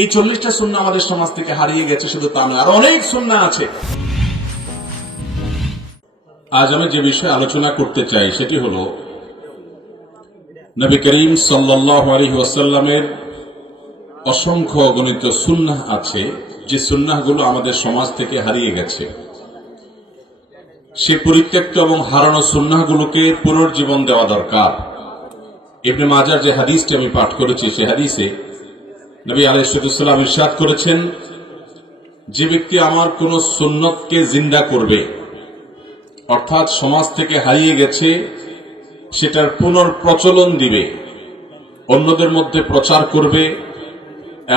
এই 40টা সুন্নাহ আমাদের সমাজ থেকে হারিয়ে গেছে। শুধু তা নয়, আরো অনেক সুন্নাহ আছে। আজ আমি যে বিষয়ে আলোচনা করতে চাই সেটি হল নবী করিম সাল্লাল্লাহু আলাইহি ওয়াসাল্লামের অসংখ্য অগণিত সুন্নাহ আছে, যে সুন্নাহগুলো আমাদের সমাজ থেকে হারিয়ে গেছে। সে পরিত্যক্ত এবং হারানো সুন্নাহগুলোকে পুনর্জীবন দেওয়া দরকার। ইবনে মাজার যে হাদিসটি আমি পাঠ করেছি, সে হাদিসে নবী আলাইহিস সালাম ইরশাদ করেছেন, যে ব্যক্তি আমার কোন সুন্নতকে জিন্দা করবে, অর্থাৎ সমাজ থেকে হারিয়ে গেছে সেটার পুনর্প্রচলন দিবে, অন্যদের মধ্যে প্রচার করবে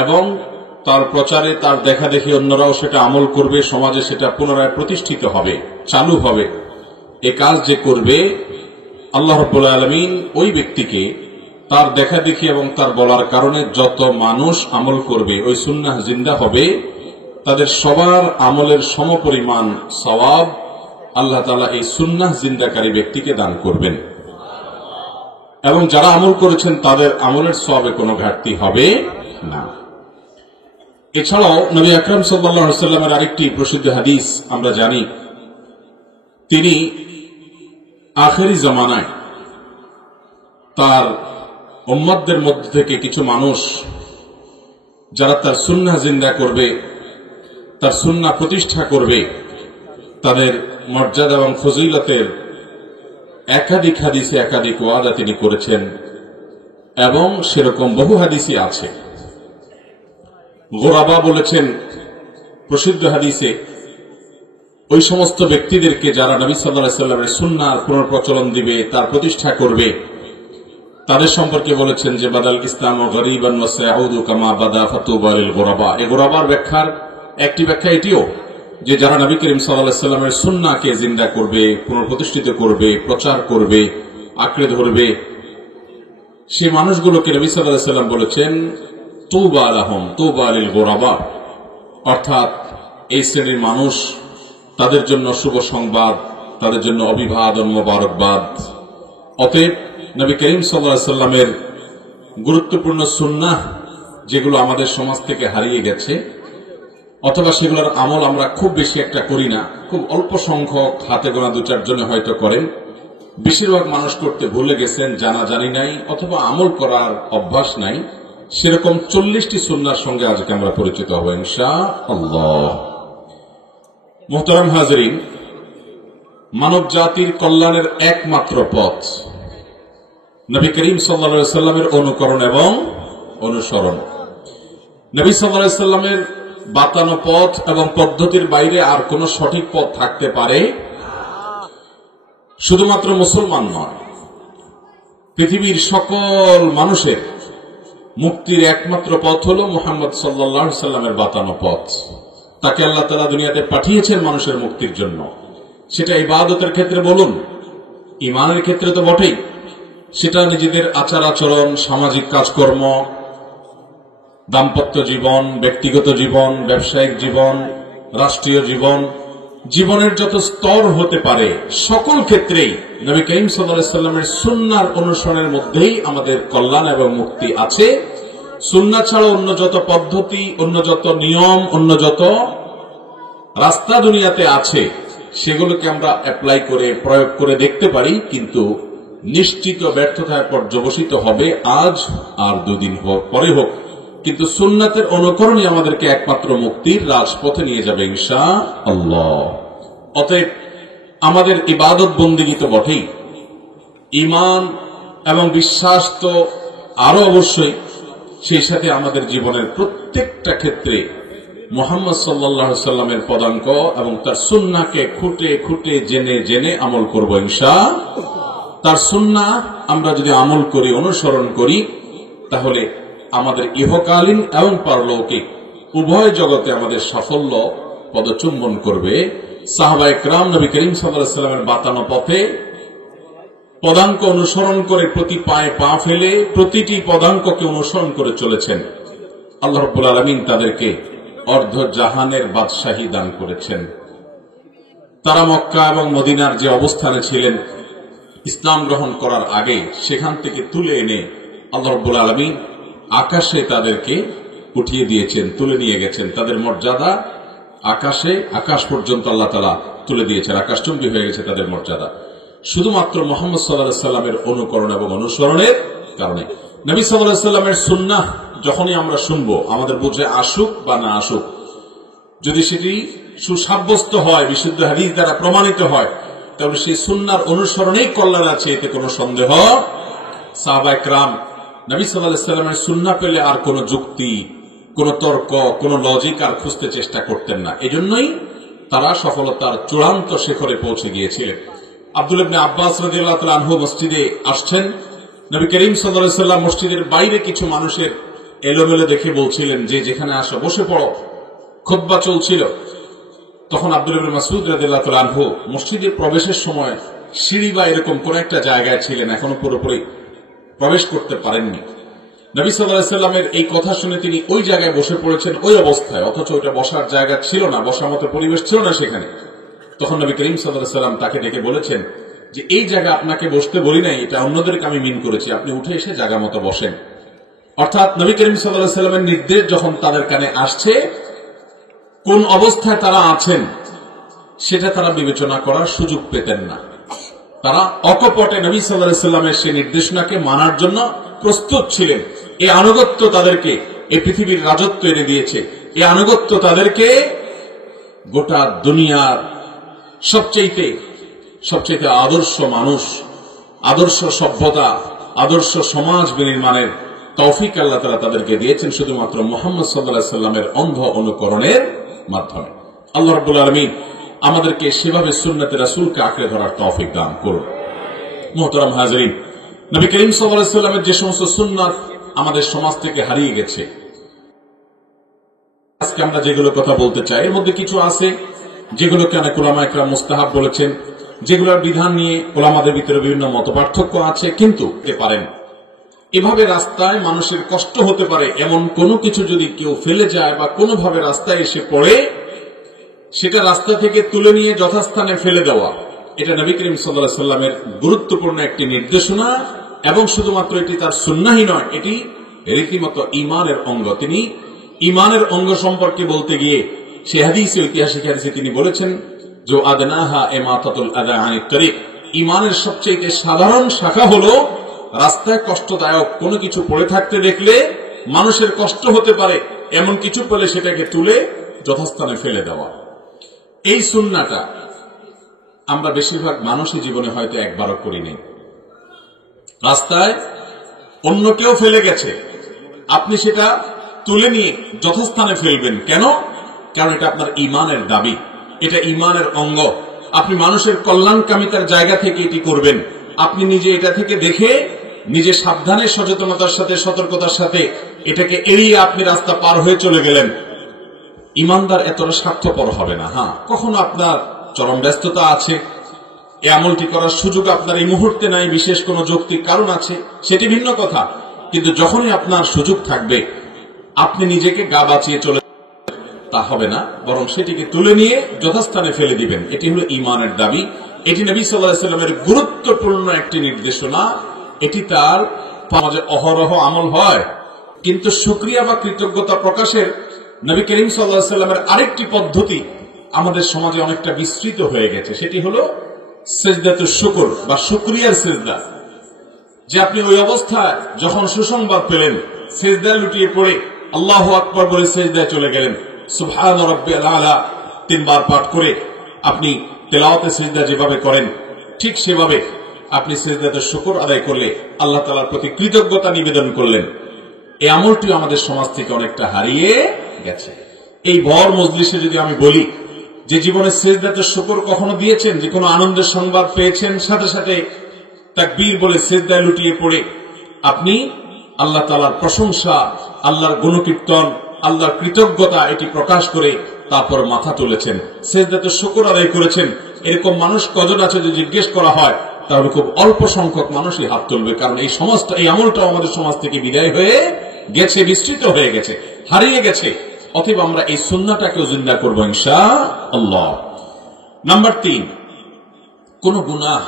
এবং তার প্রচারে তার দেখা দেখি অন্যরাও সেটা আমল করবে, সমাজে সেটা পুনরায় প্রতিষ্ঠিত হবে, চালু হবে, এ কাজ যে করবে, আল্লাহ রাব্বুল আলামিন ওই ব্যক্তিকে তার দেখা দেখি এবং তার বলার কারণে যত মানুষ আমল করবে, ওই সুন্নাহ জিন্দা হবে, তাদের সবার আমলের সমপরিমাণ সওয়াব আল্লাহ তাআলা এই সুন্নাহ জিন্দাকারী ব্যক্তিকে দান করবেন এবং যারা আমল করেছেন তাদের আমলের সওয়াবে কোনো ঘাটতি হবে না। এছাড়াও নবী আকরাম সাল্লাল্লাহু আলাইহি ওয়াসাল্লামের আরেকটি প্রসিদ্ধ হাদিস আমরা জানি, তিনি আখেরি জামানায় তার উম্মতদের মধ্যে থেকে কিছু মানুষ যারা তার সুন্নাহ জিন্দা করবে, তার সুন্নাহ প্রতিষ্ঠা করবে, তাদের মর্যাদা এবং ফজিলতের একাধিক হাদিসে একাধিক ওয়াদা তিনি করেছেন এবং সেরকম বহু হাদিসই আছে। গোরাবা বলেছেন প্রসিদ্ধ হাদিসে, ওই সমস্ত ব্যক্তিদেরকে যারা নবী সাল্লাল্লাহু আলাইহি ওয়াসাল্লামের সুন্নাহর পুনর্প্রচলন দিবে, তার প্রতিষ্ঠা করবে, তাদের সম্পর্কে বলেছেন যে বাদাল ইসলাম গরীবান ওয়া সায়াউদু কামা বাদা ফাতুবা লিল গোরাবা। এই গোরাবার ব্যাখ্যার একটি ব্যাখ্যা এটিও যে যারা নবী করিম সাল্লাল্লাহু আলাইহি ওয়াসাল্লামের সুন্নাহকে জিন্দা করবে, পুনর্প্রতিষ্ঠিত করবে, প্রচার করবে, আঁকড়ে ধরবে, সেই মানুষগুলোকে নবী সাল্লাল্লাহু আলাইহি ওয়াসাল্লাম বলেছেন তুবা লাহুম তুবা লিল গোরাবা, অর্থাৎ এই শ্রেণীর মানুষ, তাদের জন্য শুভ সংবাদ, তাদের জন্য অভিবাদন মোবারকবাদ। অতএব নবী করিম সাল্লাল্লাহু আলাইহি ওয়াসাল্লামের গুরুত্বপূর্ণ সুন্নাহ যেগুলো আমাদের সমাজ থেকে হারিয়ে গেছে অথবা সেগুলোর আমল আমরা খুব বেশি একটা করি না, খুব অল্প সংখ্যক হাতে গোনা 2-4 জনে হয়তো করেন, বেশিরভাগ মানুষ করতে ভুলে গেছেন, জানি নাই অথবা আমল করার অভ্যাস নাই, সেরকম 40টি সুন্নাহর সঙ্গে আজকে আমরা পরিচিত হব ইনশাআল্লাহ। মুহতারাম হাজিরিন, মানব জাতির কল্যাণের একমাত্র পথ নবী করিম সাল্লাল্লাহু আলাইহি ওয়াসাল্লামের অনুকরণ এবং অনুসরণ। নবী সাল্লাল্লাহু আলাইহি ওয়াসাল্লামের বাতানো পথ এবং পদ্ধতির বাইরে আর কোন সঠিক পথ থাকতে পারে? শুধুমাত্র মুসলমান নয়, পৃথিবীর সকল মানুষের মুক্তির একমাত্র পথ হল মুহাম্মদ সাল্লাল্লাহু আলাইহি ওয়াসাল্লামের বাতানো পথ। তাকে আল্লাহ তাআলা দুনিয়াতে পাঠিয়েছেন মানুষের মুক্তির জন্য। সেটা ইবাদতের ক্ষেত্রে বলুন, ঈমানের ক্ষেত্রে তো বটেই, সেটা নিজেদের আচার আচরণ, সামাজিক কাজকর্ম, দাম্পত্য জীবন, ব্যক্তিগত জীবন, ব্যবসায়িক জীবন, রাষ্ট্রীয় জীবন, জীবনের যত স্তর হতে পারে সকল ক্ষেত্রেই নবী করিম সাল্লাল্লাহু আলাইহি ওয়াসাল্লামের সুন্নাহর অনুসরণের মধ্যেই আমাদের কল্যাণ এবং মুক্তি আছে। সুন্নাহ ছাড়া অন্য যত পদ্ধতি, অন্য যত নিয়ম, অন্য যত রাস্তা দুনিয়াতে আছে সেগুলোকে আমরা অ্যাপ্লাই করে প্রয়োগ করে দেখতে পারি, কিন্তু নিশ্চিত ব্যর্থতায় পর্যবসিত হবে আজ আর 2 দিন পরে হোক, কিন্তু সুন্নাতের অনুকরণই আমাদেরকে একমাত্র মুক্তির রাজপথে নিয়ে যাবে ইনশাআল্লাহ। অতএব আমাদের ইবাদত বন্দেগী তো বটেই, ঈমান এবং বিশ্বাস তো আরো অবশ্যই, সেই সাথে আমাদের জীবনের প্রত্যেকটা ক্ষেত্রে মুহাম্মদ সাল্লাল্লাহু আলাইহি ওয়াসাল্লামের পদাঙ্ক এবং তার সুন্নাহকে খুঁটে খুঁটে জেনে জেনে আমল করব ইনশাআল্লাহ। তার সুন্নাহ আমরা যদি আমল করি, অনুসরণ করি, তাহলে আমাদের ইহকালীন এবং পারলৌকিক উভয় জগতে আমাদের সাফল্য পদচুম্বন করবে। সাহাবায়ে কেরাম নবী করিম সাল্লাল্লাহু আলাইহি ওয়াসাল্লামের বাতানো পথে পদাঙ্ক অনুসরণ করে প্রতি পায়ে পা ফেলে প্রতিটি পদাঙ্ককে অনুসরণ করে চলেছেন। আল্লাহ রাব্বুল আলামিন তাদেরকে অর্ধ জাহানের বাদশাহী দান করেছেন। তারা মক্কা এবং মদিনার যে অবস্থানে ছিলেন ইসলাম গ্রহণ করার আগে, সেখান থেকে তুলে এনে আল্লাহ রাব্বুল আলামিন আকাশে তাদেরকে উঠিয়ে দিয়েছেন, তুলে নিয়ে গেছেন। তাদের মর্যাদা আকাশ পর্যন্ত আল্লাহ তাআলা তুলে দিয়েছেন, আকাশচুম্বী হয়ে গেছে তাদের মর্যাদা, শুধুমাত্র মুহাম্মদ সাল্লাল্লাহু আলাইহি সাল্লামের অনুকরণ এবং অনুসরণের কারণে। নবী সাল্লাল্লাহু আলাইহি সাল্লামের সুন্নাহ যখনই আমরা শুনবো, আমাদের বুঝে আসুক বা না আসুক, যদি সেটি সুসাব্যস্ত হয়, বিশুদ্ধ হাদিস দ্বারা প্রমাণিত হয়, তাহলে সেই সুন্নাহর অনুসরণেই কল্যাণ আছে, এতে কোনো সন্দেহ। সাহাবায়ে কেরাম নবী সাল্লাল্লাহু আলাইহি সাল্লামের সুন্নাহ পেলে আর কোনো যুক্তি, কোনো তর্ক, কোনো লজিক আর খুঁজতে চেষ্টা করতেন না। এজন্যই তারা সফলতার চূড়ান্ত শিখরে পৌঁছে গিয়েছিলেন। আব্দুল্লাহ ইবনে আব্বাস রাদিয়াল্লাহু তাআলা আনহু মসজিদে আসছেন, নবী করিম সাল্লাল্লাহু আলাইহি সাল্লাম মসজিদের বাইরে কিছু মানুষের এলোমেলো দেখে বলছিলেন যে যেখানে আসো বসে পড়ো, খুতবা চলছিল। তখন আব্দুল্লাহ ইবনে মাসউদ রাদিয়াল্লাহু তাআলা আনহু মসজিদে প্রবেশের সময় সিঁড়ি বা এরকম কোন একটা জায়গায় ছিলেন, এখনো পুরোপুরি প্রবেশ করতে পারেননি। নবী সাল্লাল্লাহু আলাইহি সাল্লামের এই কথা শুনে তিনি ওই জায়গায় বসে পড়েছেন, ওই অবস্থায়, অথচ ওইটা বসার জায়গা ছিল না, বসার মতো পরিবেশ ছিল না সেখানে। তখন নবী করিম সাল্লাল্লাহু আলাইহি সাল্লাম তাকে ডেকে বলেছেন যে এই জায়গা আপনাকে বসতে বলি নাই, এটা অন্যদেরকে আমি মিন করেছি, আপনি উঠে এসে জায়গা মতো বসেন। অর্থাৎ নবী করিম সাল্লাল্লাহু আলাইহি সাল্লামের নির্দেশ যখন তাদের কানে আসছে, কোন অবস্থায় তারা আছেন সেটা তারা বিবেচনা করার সুযোগ পেতেন না। তারা অকপটে নবী সাল্লাল্লাহু আলাইহি সাল্লামের সেই নির্দেশনাকে মানার জন্য প্রস্তুত ছিলেন। এই আনুগত্য তাদেরকে এই পৃথিবীর রাজত্ব এনে দিয়েছে। এই আনুগত্য তাদেরকে গোটা দুনিয়ার সবচেয়ে আদর্শ মানুষ, আদর্শ সভ্যতা, আদর্শ সমাজ বিনির্মাণের তৌফিক আল্লাহ তাআলা তাদেরকে দিয়েছেন শুধুমাত্র মুহাম্মদ সাল্লাল্লাহু আলাইহি সাল্লামের অন্ধ অনুকরণের মাধ্যমে। আল্লাহ রাব্বুল আলামিন আমাদেরকে সেভাবে সুন্নতে রাসূলকে আঁকড়ে ধরার তৌফিক দান করুন। মুহতারাম হাজিরিন, নবী করিম সাল্লাল্লাহু আলাইহি সাল্লামের যে সমস্ত সুন্নাত আমাদের সমাজ থেকে হারিয়ে গেছে, আজকে আমরা যেগুলো কথা বলতে চাই, এর মধ্যে কিছু আছে যেগুলোকে অনেক উলামায়ে কেরাম মুস্তাহাব বলেছেন, যেগুলোর বিধান নিয়ে উলামাদের ভিতরে বিভিন্ন মতপার্থক্য আছে, কিন্তু পারেন এভাবে রাস্তায় মানুষের কষ্ট হতে পারে এমন কোনো কিছু যদি কেউ ফেলে যায় বা কোনোভাবে রাস্তায় এসে পড়ে, সেটা রাস্তা থেকে তুলে নিয়ে যথাস্থানে ফেলে দেওয়া, এটা নবী করিম সাল্লাল্লাহু আলাইহি সাল্লামের গুরুত্বপূর্ণ একটি নির্দেশনা। এবং শুধুমাত্র এটি তার সুন্নাহই নয়, এটি রীতিমতো ঈমানের অঙ্গ। তিনি ঈমানের অঙ্গ সম্পর্কে বলতে গিয়ে সে হাদিসে, ঐতিহাসিক হাদিসে তিনি বলেছেন, যে আদনাহা ইমাতাতুল আযা আনিত তরিক, ঈমানের সবচেয়ে সাধারণ শাখা হলো রাস্তায় কষ্টদায়ক কোনো কিছু পড়ে থাকতে দেখলে, মানুষের কষ্ট হতে পারে এমন কিছু পেলে সেটাকে তুলে যথাস্থানে ফেলে দেওয়া। এই সুন্নাহটা আমরা বেশিরভাগ মানুষই জীবনে হয়তো একবারও করিনি। রাস্তায় অন্য কেউ ফেলে গেছে, আপনি সেটা তুলে নিয়ে যথাস্থানে ফেলবেন কেন? কারণ এটা আপনার ঈমানের দাবি, এটা ঈমানের অঙ্গ। আপনি মানুষের কল্যাণকামিতার জায়গা থেকে এটি করবেন। আপনি নিজে এটা থেকে দেখে নিজে সাবধানে, সচেতনতার সাথে, সতর্কতার সাথে এটাকে এড়িয়ে আপনি রাস্তা পার হয়ে চলে গেলেন। ঈমানদার এতটা স্বার্থপর হবে না। হ্যাঁ, কখনো আপনার চরম ব্যস্ততা আছে, এই আমলটি করার সুযোগ আপনার এই মুহূর্তে নাই, বিশেষ কোনো যৌক্তিক কারণ আছে, সেটি ভিন্ন কথা। কিন্তু যখনই আপনার সুযোগ থাকবে, আপনি নিজেকে গা বাঁচিয়ে চলে তা হবে না, বরং সেটিকে তুলে নিয়ে যথাস্থানে ফেলে দিবেন। এটি হলো ঈমানের দাবি। এটি নবী সাল্লাল্লাহু আলাইহি সাল্লামের গুরুত্বপূর্ণ একটি নির্দেশনা। এটি তার সমাজে অহরহ আমল হয়। কিন্তু শুকরিয়া বা কৃতজ্ঞতা প্রকাশের নবী করিম সাল্লাল্লাহু আলাইহি সাল্লামের আরেকটি পদ্ধতি আমাদের সমাজে অনেকটা বিস্তৃত হয়ে গেছে, সেটি হলো সিজদাতুশ শুকর বা শুকরিয়ার সিজদা। যে আপনি ওই অবস্থায় যখন সুসংবাদ পেলেন, সিজদায় লুটিয়ে পড়ে আল্লাহু আকবার বলে সিজদায় চলে গেলেন, সুবহান রাব্বিয়াল আলা 3 বার পাঠ করে আপনি তেলাওয়াতে সিজদা যেভাবে করেন, ঠিক সেভাবে আপনি সিজদাতে শুকর আদায় করলে আল্লাহ তাআলার প্রতি কৃতজ্ঞতা নিবেদন করলেন। এই আমলটি আমাদের সমাজ থেকে অনেকটা হারিয়ে গেছে। এই ভর মজলিসে যদি আমি বলি যে জীবনে সিজদাতে শুকর কখনো দিয়েছেন, যে কোনো আনন্দের সংবাদ পেয়েছেন, সাথে সাথে তাকবীর বলে সিজদায় লুটিয়ে পড়ে আপনি আল্লাহ তাআলার প্রশংসা, আল্লাহর গুণকীর্তন, আল্লাহর কৃতজ্ঞতা এটি প্রকাশ করে তারপর মাথা তুলেছেন, সিজদাতে শুকর আদায় করেছেন, এরকম মানুষ কজন আছে যদি জিজ্ঞেস করা হয় তাহলে খুব অল্প সংখ্যক মানুষই হাত তুলবে। কারণ এই সমাজটা, এই আমলটাও আমাদের সমাজ থেকে বিদায় হয়ে গেছে, বিস্তৃত হয়ে গেছে, হারিয়ে গেছে। অতএব আমরা এই সুন্নাহটাকেও জিন্দা করবো ইনশাআল্লাহ। নাম্বার 3, কোন গুনাহ,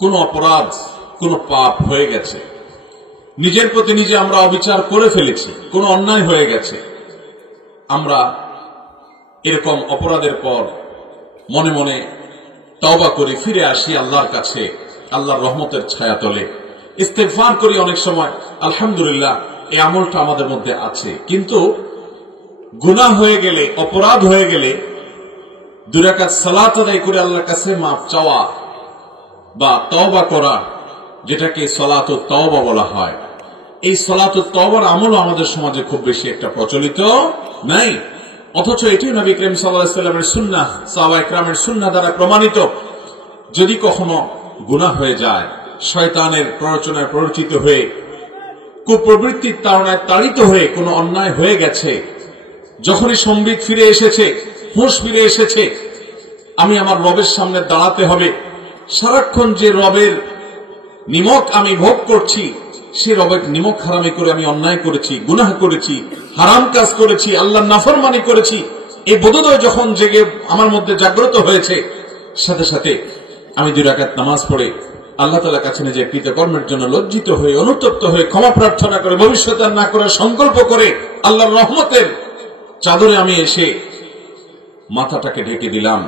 কোন অপরাধ, কোন পাপ হয়ে গেছে, নিজের প্রতি নিজে আমরা অবিচার করে ফেলেছি, কোনো অন্যায় হয়ে গেছে, আমরা এরকম অপরাধের পর মনে মনে তওবা করে ফিরে আসি আল্লাহর কাছে, আল্লাহর রহমতের ছায়াতলে ইস্তেগফার করি। অনেক সময় আলহামদুলিল্লাহ এই আমলটা আমাদের মধ্যে আছে, কিন্তু গুনাহ হয়ে গেলে, অপরাধ হয়ে গেলে 2 রাকাত সালাত আদায় করে আল্লাহর কাছে মাফ চাওয়া বা তওবা করা, যেটাকে সালাতুত তওবা বলা হয়, এই সালাতুত তওবার আমল আমাদের সমাজে খুব বেশি একটা প্রচলিত নাই। অথচ এটিও নবী করিম সাল্লাল্লাহু আলাইহি ওয়াসাল্লামের সুন্নাহ, সাহাবায়ে কেরামের সুন্নাহ দ্বারা প্রমাণিত। যদি কখনো গুনাহ হয়ে যায়, শয়তানের প্ররোচনায় প্ররোচিত হয়ে, কুপ্রবৃত্তির তাড়নায় তাড়িত হয়ে কোনো অন্যায় হয়ে গেছে, যখনই সম্বিত ফিরে এসেছে, হুঁশ ফিরে এসেছে, আমি আমার রবের সামনে দাঁড়াতে হবে। সারাক্ষণ যে রবের নিমক আমি ভোগ করছি, সে রবের নিমক হারামি করে আমি অন্যায় করেছি, গুনাহ করেছি, হারাম কাজ করেছি, আল্লাহর নাফরমানি করেছি, এই বোধোদয় যখন জেগে আমার মধ্যে জাগ্রত হয়েছে, সাথে সাথে আমি 2 রাকাত নামাজ পড়ে আল্লাহ তাআলার কাছে নিজের কৃতকর্মের জন্য লজ্জিত হয়ে, অনুতপ্ত হয়ে, ক্ষমা প্রার্থনা করে, ভবিষ্যতে আর না করার সংকল্প করে আল্লাহর রহমতের চাদরে আমি এসে মাথাটাকে ঢেকে দিলাম,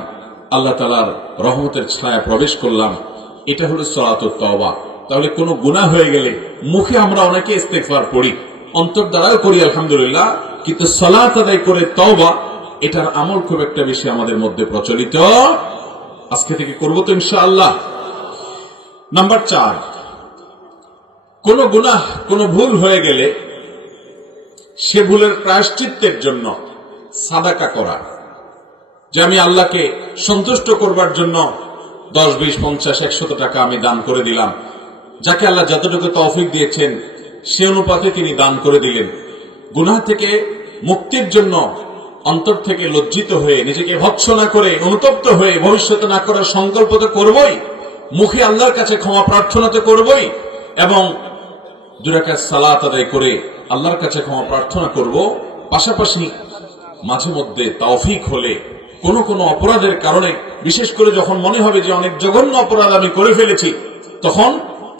আল্লাহ তাআলার রহমতের ছায়া প্রবেশ করলাম। এটা হলো সালাতুত তওবা। তাহলে কোনো গুনাহ হয়ে গেলে মুখে আমরা অনেকে ইস্তেগফার পড়ি, অন্তর দ্বারাও করি আলহামদুলিল্লাহ, কিন্তু সালাত আদায় করে তওবা, এটার আমল খুব একটা বেশি আমাদের মধ্যে প্রচলিত। আজকে থেকে করব তো ইনশাআল্লাহ। নাম্বার 4, কোন গুনাহ, কোন ভুল হয়ে গেলে সে ভুলের প্রায়শ্চিত্তের জন্য সাদাকা করা, যে আমি আল্লাহকে সন্তুষ্ট করবার জন্য 10, 20, 50, 100 টাকা আমি দান করে দিলাম। যাকে আল্লাহ যতটুকু তৌফিক দিয়েছেন সে অনুপাতে তিনি দান করে দিলেন। গুনাহ থেকে মুক্তির জন্য অন্তর থেকে লজ্জিত হয়ে, নিজেকে ভৎসনা করে, অনুতপ্ত হয়ে, ভবিষ্যতে না করার সংকল্প তো করবই, মুখে আল্লাহর কাছে ক্ষমা প্রার্থনা তো করবই, এবং 2 রাকাত সালাত আদায় করে আল্লাহর কাছে ক্ষমা প্রার্থনা করব। পাশাপাশি মাঝে মধ্যে তৌফিক হলে কোন কোন অপরাধের কারণে, বিশেষ করে যখন মনে হবে যে অনেক জঘন্য অপরাধ আমি করে ফেলেছি, তখন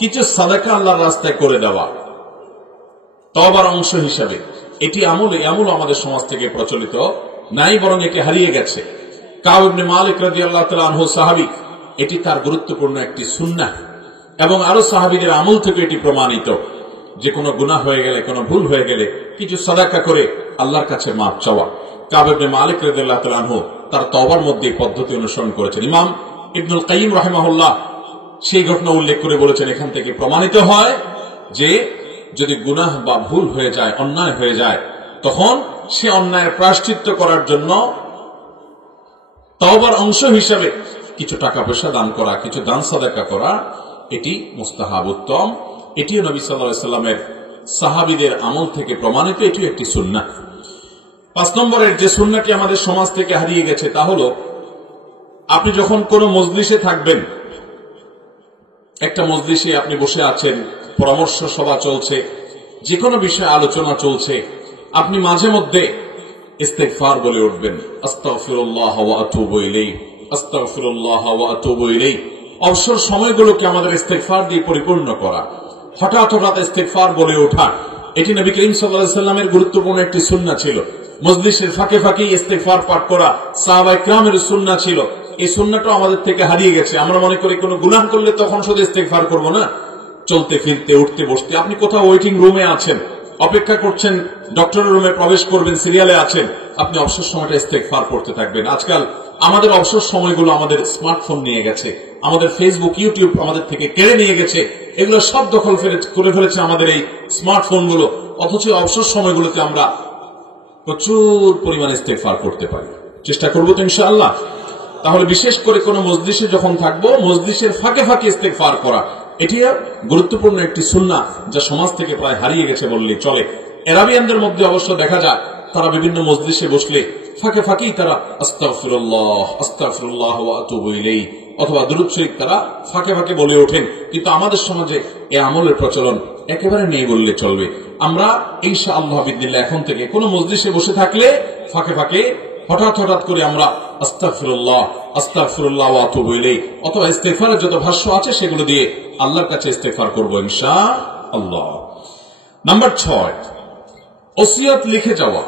কিছু সাদাকা আল্লাহর রাস্তায় করে দেওয়া তওবার অংশ হিসাবে। এটি আমল আমাদের সমাজ থেকে প্রচলিত নাই, বরং এটি হারিয়ে গেছে। কাব ইবনে মালিক রাদিয়াল্লাহু তাআলা আনহু সাহাবী, এটি তার গুরুত্বপূর্ণ একটি সুন্নাহ, এবং আরো সাহাবীদের আমল থেকে এটি প্রমাণিত যে কোনো গুনাহ হয়ে গেলে, কোনো ভুল হয়ে গেলে কিছু সাদাকা করে আল্লাহর কাছে মাফ চাওয়া। কাব ইবনে মালিক রাদিয়াল্লাহু তাআলা আনহু তার তওবার মধ্যে এই পদ্ধতি অনুসরণ করেছেন। ইমাম ইবনুল কাইয়িম রাহিমাহুল্লাহ সেই ঘটনা উল্লেখ করে বলেছেন, এখান থেকে প্রমাণিত হয় যে যদি গুনাহ বা ভুল হয়ে যায়, অন্যায় হয়ে যায়, তখন সে অন্যায়ের প্রায়শ্চিত্ত করার জন্য তওবার অংশ হিসাবে কিছু টাকা পয়সা দান করা, কিছু দান সাদাকা করা, এটি মুস্তাহাব, উত্তম। এটিও নবী সাল্লাল্লাহু আলাইহি ওয়াসাল্লামের সাহাবীদের আমল থেকে প্রমাণিত, এটিও একটি সুন্নাহ। 5 নম্বরের যে সুন্নাহটি আমাদের সমাজ থেকে হারিয়ে গেছে, তা হলো আপনি যখন কোনো মজলিসে থাকবেন, একটা মজলিসে আপনি বসে আছেন, পরামর্শ সভা চলছে, যে কোনো বিষয়ে আলোচনা চলছে, আপনি মাঝে মধ্যে ইস্তেগফার বলে উঠবেন, আস্তাগফিরুল্লাহ ওয়া আতুবু ইলাইহি, আস্তাগফিরুল্লাহ ওয়া আতুবু ইলাইহি। অবসর সময়গুলোকে আমাদের ইস্তেগফার দিয়ে পরিপূর্ণ করা, হঠাৎ হঠাৎ ইস্তেগফার বলে ওঠা, এটি নবী করিম সাল্লাল্লাহু আলাইহি ওয়াসাল্লামের গুরুত্বপূর্ণ একটি সুন্নাহ ছিল। মজলিসের ফাঁকে ফাঁকে ইস্তেগফার পাঠ করা সাহাবায়ে কেরামের সুন্নাহ ছিল। এই সুন্নাহটা আমাদের থেকে হারিয়ে গেছে। আমরা মনে করি কোনো গুনাহ করলে তখন শুধু ইস্তেগফার করব না, চলতে ফিরতে, উঠতে বসতে, আপনি কোথাও ওয়েটিং রুমে আছেন, অপেক্ষা করছেন, ডক্টরের রুমে প্রবেশ করবেন, সিরিয়ালে আছেন, আপনি অবসর সময়টা ইস্তেগফার করতে থাকবেন। আজকাল আমাদের অবসর সময়গুলো আমাদের স্মার্টফোন নিয়ে গেছে, আমাদের ফেসবুক, ইউটিউব আমাদের থেকে কেড়ে নিয়ে গেছে, এগুলো সব দখল করে ফেলেছে আমাদের এই স্মার্টফোনগুলো। অথচ অবসর সময়গুলোতে আমরা প্রচুর পরিমাণে ইস্তেগফার করতে পারি। চেষ্টা করবো তো ইনশাআল্লাহ। তাহলে বিশেষ করে কোন মজলিসে যখন থাকবো, মজলিসের ফাঁকে ফাঁকে ইস্তেগফার করা, এটি গুরুত্বপূর্ণ একটি সুন্নাহ, যা সমাজ থেকে প্রায় হারিয়ে গেছে বললেই চলে। আরাবিয়ানদের মধ্যে অবশ্য দেখা যায়, তারা বিভিন্ন মজলিসে বসলে ফাঁকে ফাঁকেই তারা আস্তাগফিরুল্লাহ, আস্তাগফিরুল্লাহ ওয়া আতুবু ইলাইহি অথবা দুরূদ শরীফ তারা ফাঁকে ফাঁকে বলে ওঠেন। কিন্তু আমাদের সমাজে এই আমলের প্রচলন একেবারে নেই বললে চলবে। আমরা ইনশাআল্লাহ বিদিনিল্লাহ এখন থেকে কোন মজলিসে বসে থাকলে ফাঁকে ফাঁকে হঠাৎ হঠাৎ করে আমরা আস্তাগফিরুল্লাহ, আস্তাগফিরুল্লাহ ওয়া আতুবু ইলাইহি অথবা ইস্তেগফারের যত ভাষ্য আছে সেগুলো দিয়ে আল্লাহর কাছে ইস্তেগফার করব ইনশাআল্লাহ। নাম্বার 6, ওসিয়ত লিখে যাওয়া।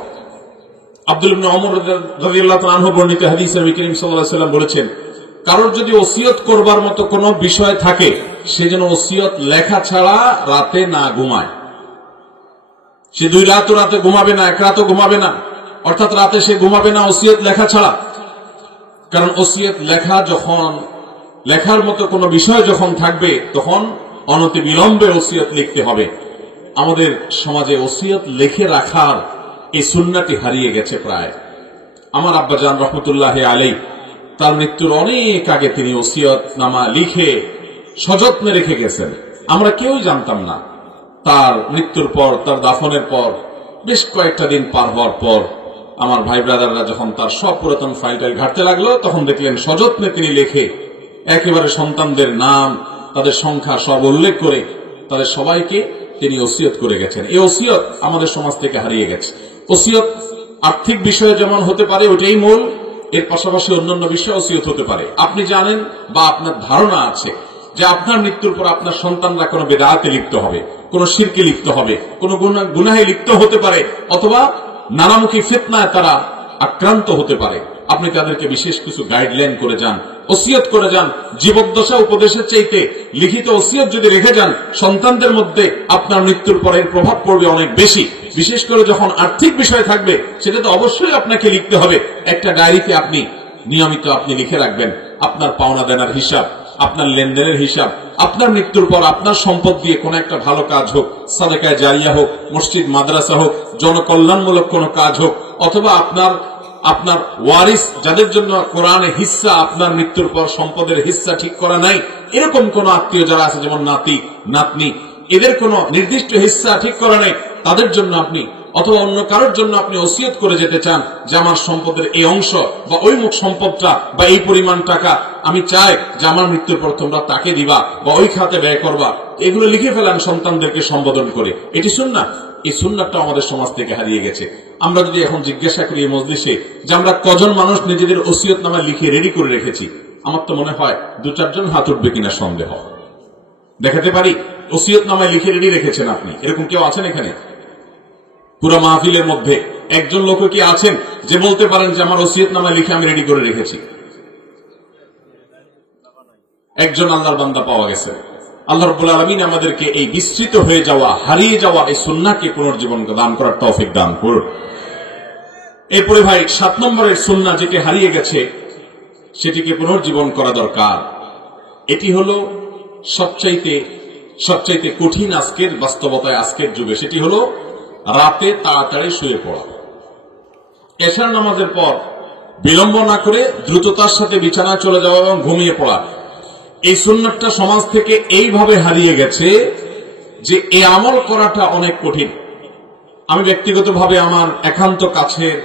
আব্দুল ইবনে ওমর রাদিয়াল্লাহু তাআলা আনহু বর্ণিত হাদিসে নবী করিম সাল্লাল্লাহু আলাইহি ওয়াসাল্লাম বলেছেন, কারোর যদি ওসিয়ত করবার মতো কোনো বিষয় থাকে, সে যেন ওসিয়ত লেখা ছাড়া রাতে না ঘুমায়। সে 2 রাতও রাতে ঘুমাবে না, 1 রাতও ঘুমাবে না, অর্থাৎ রাতে সে ঘুমাবে না ওসিয়ত লেখা ছাড়া। কারণ ওসিয়ত লেখার মতো কোনো বিষয় যখন থাকবে, তখন অনতি বিলম্বে ওসিয়ত লিখতে হবে। আমাদের সমাজে ওসিয়ত লিখে রাখার এই সুন্নাহটি হারিয়ে গেছে প্রায়। আমার আব্বাজান রহমতুল্লাহ আলাইহি তার মৃত্যুর অনেক আগে তিনি ওসিয়ত নামা লিখে সযত্নে রেখে গেছেন। আমরা কেউই জানতাম না। তার মৃত্যুর পর, তার দাফনের পর বেশ কয়েকটা দিন পার হওয়ার পর আমার ভাই ব্রাদাররা যখন তার সব পুরাতন ফাইলটাইল ঘাটতে লাগলো, তখন দেখলেন সযত্নে তিনি লিখে একেবারে সন্তানদের নাম, তাদের সংখ্যা সব উল্লেখ করে তাদের সবাইকে তিনি ওসিয়ত করে গেছেন। এই ওসিয়ত আমাদের সমাজ থেকে হারিয়ে গেছে। ওসিয়ত আর্থিক বিষয়ে যেমন হতে পারে, ওটাই মূল, এর পাশাপাশি অন্যান্য বিষয়ে ওসিয়ত হতে পারে। আপনি জানেন বা আপনার ধারণা আছে যে আপনার মৃত্যুর পর আপনার সন্তানরা কোনো বেদাতে লিপ্ত হবে, কোনো শিরকে লিপ্ত হবে, কোনো গুনাহে লিপ্ত হতে পারে, অথবা নানামুখী ফিতনায় তারা আক্রান্ত হতে পারে। আপনি তাদেরকে বিশেষ কিছু গাইডলাইন করে যান, ওসিয়ত করে যান। জীবদ্দশা উপদেশের চাইতে লিখিত ওসিয়ত যদি রেখে যান, সন্তানদের মধ্যে আপনার মৃত্যুর পরে এর প্রভাব পড়বে অনেক বেশি। বিশেষ করে যখন আর্থিক বিষয় থাকবে, সেটা তো অবশ্যই আপনাকে লিখতে হবে। একটা ডায়েরিতে আপনি নিয়মিত লিখে রাখবেন আপনার পাওনা দেনার হিসাব, আপনার লেনদেনের হিসাব। আপনার মৃত্যুর পর আপনার সম্পদ দিয়ে কোন একটা ভালো কাজ হোক, সাদেকায়ে জারিয়া হোক, মসজিদ মাদ্রাসা হোক, জনকল্যাণমূলক কোন কাজ হোক, অথবা আপনার ওয়ারিস যাদের জন্য কোরআনে হিস্সা, আপনার মৃত্যুর পর সম্পদের হিস্সা ঠিক করা নাই, এরকম কোন আত্মীয় যারা আছে, যেমন নাতি নাতনি, এদের কোন নির্দিষ্ট হিস্সা ঠিক করা নেই, তাদের জন্য আপনি অথবা অন্য কারোর জন্য আপনি ওসিয়ত করে যেতে চান যে আমার সম্পদের এই অংশ বা ওই মুখ সম্পদটা বা এই পরিমাণ টাকা আমি চাই যে আমার মৃত্যুর পর তোমরা তাকে দিবা বা ওই খাতে ব্যয় করবা, এগুলো লিখে ফেলান সন্তানদেরকে সম্বোধন করে। এটি সুন্নাহ। এই সুন্নাহটা আমাদের সমাজ থেকে হারিয়ে গেছে। আমরা যদি এখন জিজ্ঞাসা করি এই মজলিসে যে আমরা কজন মানুষ নিজেদের ওসিয়তনামা লিখে রেডি করে রেখেছি, আমার তো মনে হয় 2-4 জন হাত উঠবে কিনা সন্দেহ। দেখাতে পারি ওসিয়তনামায় লিখে রেডি রেখেছেন আপনি? এরকম কেউ আছেন এখানে? পুরো মাহফিলের মধ্যে একজন লোক কি আছেন যে বলতে পারেন যে আমার ওসিয়তনামায় লিখে আমি রেডি করে রেখেছি? একজন আল্লাহর বান্দা পাওয়া গেছে। আল্লাহ রাব্বুল আলামিন আমাদেরকে এই বিস্তৃত হয়ে যাওয়া, হারিয়ে যাওয়া এই সুন্নাহকে পুনর্জীবন দান করার তৌফিক দান করুন। এরপরে ভাই 7 নম্বরের সুন্নাহ যেটি হারিয়ে গেছে, সেটিকে পুনর্জীবন করা দরকার। এটি হলো সবচাইতে কঠিন আজকের বাস্তবতায়, আজকের যুগে। সেটি হলো রাতে তাড়াতাড়ি শুয়ে পড়া। এশার নামাজের পর বিলম্ব না করে দ্রুততার সাথে বিছানায় চলে যাওয়া এবং ঘুমিয়ে পড়া। এই সুন্নাতটা সমাজ থেকে এইভাবে হারিয়ে গেছে যে এই আমল করাটা অনেক কঠিন। আমি ব্যক্তিগতভাবে আমার একান্ত কাছের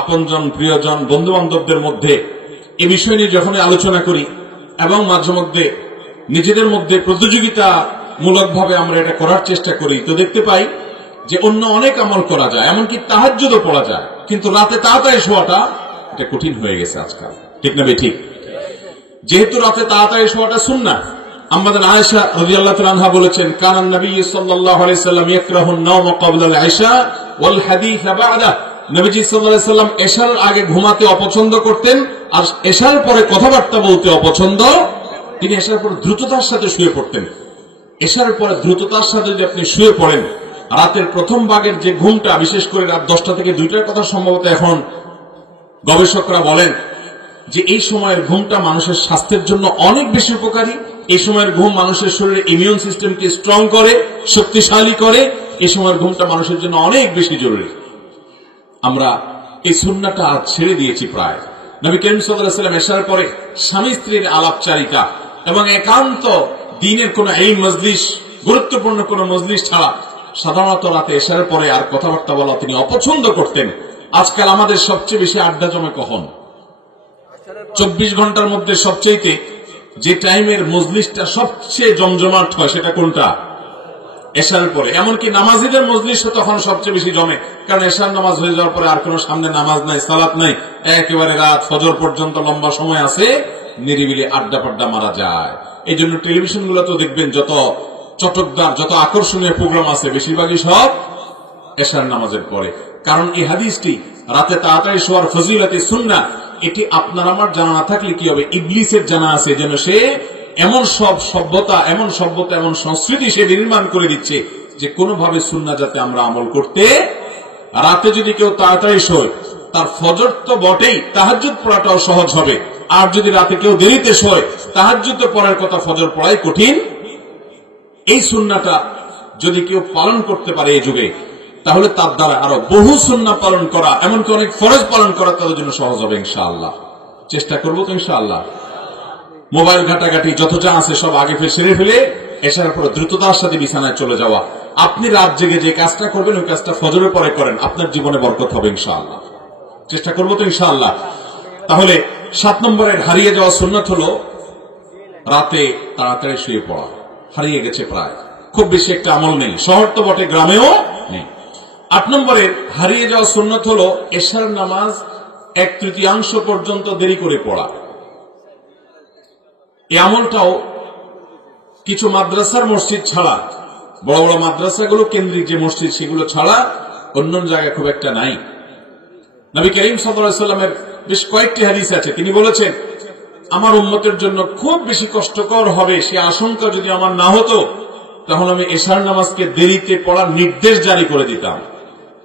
আপনজন, প্রিয়জন, বন্ধু বান্ধবদের মধ্যে এই বিষয় নিয়ে যখন আলোচনা করি এবং মাঝে মধ্যে নিজেদের মধ্যে প্রতিযোগিতামূলকভাবে আমরা এটা করার চেষ্টা করি, তো দেখতে পাই যে অন্য অনেক আমল করা যায়, এমনকি তাহাজ্জুদও পড়া যায়, কিন্তু রাতে তাড়াতাড়ি শোয়াটা এটা কঠিন হয়ে গেছে আজকাল। ঠিক না বে ঠিক? যেহেতু রাতে তাড়াতাড়ি শোয়াটা সুন্নাহ, আমাদের আয়েশা রাদিয়াল্লাহু তাআলা আনহা বলেছেন, কানান নবী সাল্লাল্লাহু আলাইহি সাল্লাম ইয়াকরাহুন নাওম ক্বাবলা আল-ইশা ওয়াল হাদিস বা'দা। নবীজি সাল্লাল্লাহু আলাইহি সাল্লাম এশার আগে ঘুমাতে অপছন্দ করতেন, আর এশার পরে কথাবার্তা বলতে অপছন্দ। তিনি এশার পরে দ্রুততার সাথে শুয়ে পড়তেন। এশার পরে দ্রুততার সাথে যদি আপনি শুয়ে পড়েন, রাতের প্রথম ভাগের যে ঘুমটা, বিশেষ করে রাত 10টা থেকে 2টার কথা সম্ভবত এখন গবেষকরা বলেন যে এই সময়ের ঘুমটা মানুষের স্বাস্থ্যের জন্য অনেক বেশি উপকারী। এই সময়ের ঘুম মানুষের শরীরে ইমিউন সিস্টেমকে স্ট্রং করে, শক্তিশালী করে। এই সময়ের ঘুমটা মানুষের জন্য অনেক বেশি জরুরি। আমরা এই সুন্নাহটা আজ ছেড়ে দিয়েছি প্রায়। নবী করিম সাল্লাল্লাহু আলাইহি ওয়াসাল্লাম এশার পরে স্বামী স্ত্রীর আলাপচারিতা এবং একান্ত দ্বীনের কোন এই মজলিস, গুরুত্বপূর্ণ কোন মজলিস ছাড়া সাধারণত রাতে এশার পরে আর কথাবার্তা বলা তিনি অপছন্দ করতেন। আজকাল আমাদের সবচেয়ে বেশি আড্ডা জমে কখন? 24 ঘন্টার মধ্যে সবচেয়ে যে টাইমের মজলিসটা সবচেয়ে জমজমাট হয়, সেটা কোনটা? এশার পরে। এমনকি নামাজিদের মজলিসও তখন সবচেয়ে বেশি জমে, কারণ এশার নামাজ হয়ে যাওয়ার পরে আর কোনো সামনে নামাজ নাই, সালাত নাই, একেবারে রাত ফজর পর্যন্ত লম্বা সময় আছে, নিরিবিলি আড্ডা পাড্ডা মারা যায়। এই জন্য টেলিভিশনগুলোতেও দেখবেন যত চটকদার যত আকর্ষণীয় প্রোগ্রাম আছে বেশিরভাগই সব এশার নামাজের পরে। কারণ এই হাদিসটি রাতে তাড়াতাড়ি শোয়ার ফজিলতে সুন্নাহ, এটি আপনার আমার জানা না থাকলে কি হবে? ইবলিসের জানা আছে, যেন সে এমন সভ্যতা এমন সংস্কৃতি সে নির্মাণ করে দিচ্ছে যে কোনোভাবে সুন্নাহ যাতে আমরা আমল করতে। রাতে যদি কেউ তাড়াতাড়ি শোয়, তার ফজর তো বটেই, তাহাজ্জুদ পড়াটাও সহজ হবে। আর যদি রাতে কেউ দেরিতে শোয়, তাহাজ্জুদ পড়ার কথা, ফজর পড়াই কঠিন। এই সুন্নাহটা যদি কেউ পালন করতে পারে এই যুগে, তাহলে তার দ্বারা আরো বহু সুন্নাহ পালন করা, এমনকি অনেক ফরজ পালন করা তাদের জন্য সহজ হবে ইনশাআল্লাহ। চেষ্টা করবো তো ইনশাআল্লাহ। মোবাইল ঘাটাঘাটি যত যা আছে সব আগে সেরে ফেলে এসার পর দ্রুততার সাথে বিছানায় চলে যাওয়া। আপনি রাত জেগে যে কাজটা করবেন ওই কাজটা ফজরের পরে করেন, আপনার জীবনে বরকত হবে ইনশাআল্লাহ। চেষ্টা করবো তো ইনশাআল্লাহ। তাহলে 7 নম্বরের হারিয়ে যাওয়া সুন্নাত হলো রাতে তাড়াতাড়ি শুয়ে পড়া। হারিয়ে গেছে প্রায়, খুব বেশি একটা আমল নেই, শহর তো বটে গ্রামেও নেই। 8 নম্বরের হারিয়ে যাওয়া সুন্নাত হলো এশার নামাজ 1/3 পর্যন্ত দেরি করে পড়া। এই আমলটাও কিছু মাদ্রাসার মসজিদ ছাড়া, বড় বড় মাদ্রাসাগুলো কেন্দ্রিক যে মসজিদ সেগুলো ছাড়া অন্য জায়গায় খুব একটা নাই। নবী করিম সাল্লাল্লাহু আলাইহি ওয়াসাল্লামের বেশ কয়েকটি হাদিস আছে, তিনি বলেছেন আমার উম্মতের জন্য খুব বেশি কষ্টকর হবে, সে আশঙ্কা যদি আমার না হতো তাহলে আমি এশার নামাজকে দেরিতে পড়ার নির্দেশ জারি করে দিতাম।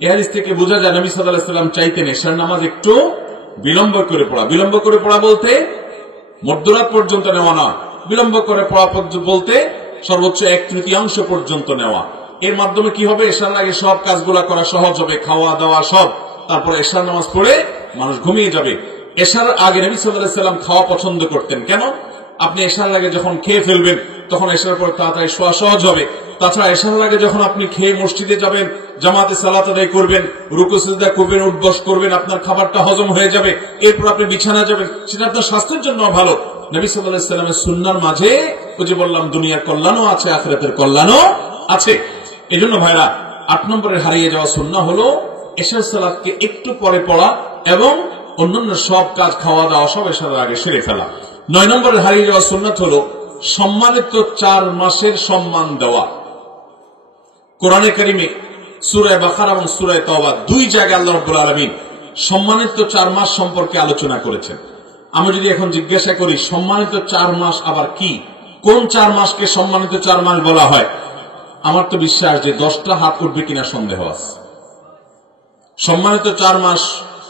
এই হাদিস থেকে বোঝা যায় নবী সাল্লাল্লাহু আলাইহি ওয়াসাল্লাম চাইতেন এশার নামাজ একটু বিলম্ব করে পড়া। বিলম্ব করে পড়া বলতে মধ্যরাত পর্যন্ত নেওয়া না, বিলম্ব করে পড়া বলতে সর্বোচ্চ 1/3 পর্যন্ত নেওয়া। এর মাধ্যমে কি হবে? এশার আগে সব কাজগুলা করা সহজ হবে, খাওয়া দাওয়া সব। তারপরে এশার নামাজ পড়ে মানুষ ঘুমিয়ে যাবে। এশার আগে নবী সাল্লাল্লাহু আলাইহি ওয়াসাল্লাম খাওয়া পছন্দ করতেন। কেন? আপনি এশার আগে যখন খেয়ে ফেলবেন তখন এশার পর তাড়াতাড়ি শোয়া সহজ হবে। তাছাড়া এশার আগে যখন আপনি খেয়ে মসজিদে যাবেন, জামাতে সালাত আদায় করবেন, রুকু সিজদা করবেন, উঠবস করবেন, আপনার খাবারটা হজম হয়ে যাবে, এরপর আপনি বিছানায় যাবেন, সেটা আপনার স্বাস্থ্যের জন্য ভালো। নবী সাল্লাল্লাহু আলাইহি ওয়াসাল্লামের সুন্নাহর মাঝে ওই যে বললাম দুনিয়ার কল্যাণও আছে, আখিরাতের কল্যাণও আছে। এজন্য ভাইরা 8 নম্বরের হারিয়ে যাওয়া সুন্নাহ হলো এশার সালাতকে একটু পরে পড়া এবং অন্যান্য সব কাজ খাওয়া দাওয়া সব এশার আগে সেরে ফেলা। 9 নম্বরের হারিয়ে যাওয়া সুন্নাত হলো সম্মানিত 4 মাসের সম্মান দেওয়া। কোরআনে কারিমে সূরা বাকারা এবং সূরা তাওবা 2 জায়গায় আল্লাহ রাব্বুল আলামিন সম্মানিত 4 মাস সম্পর্কে আলোচনা করেছেন। আমি যদি এখন জিজ্ঞাসা করি সম্মানিত 4 মাস আবার কি, কোন 4 মাসকে সম্মানিত 4 মাস বলা হয়, আমার তো বিশ্বাস যে 10টা হাত উঠবে কিনা সন্দেহ আছে। সম্মানিত 4 মাস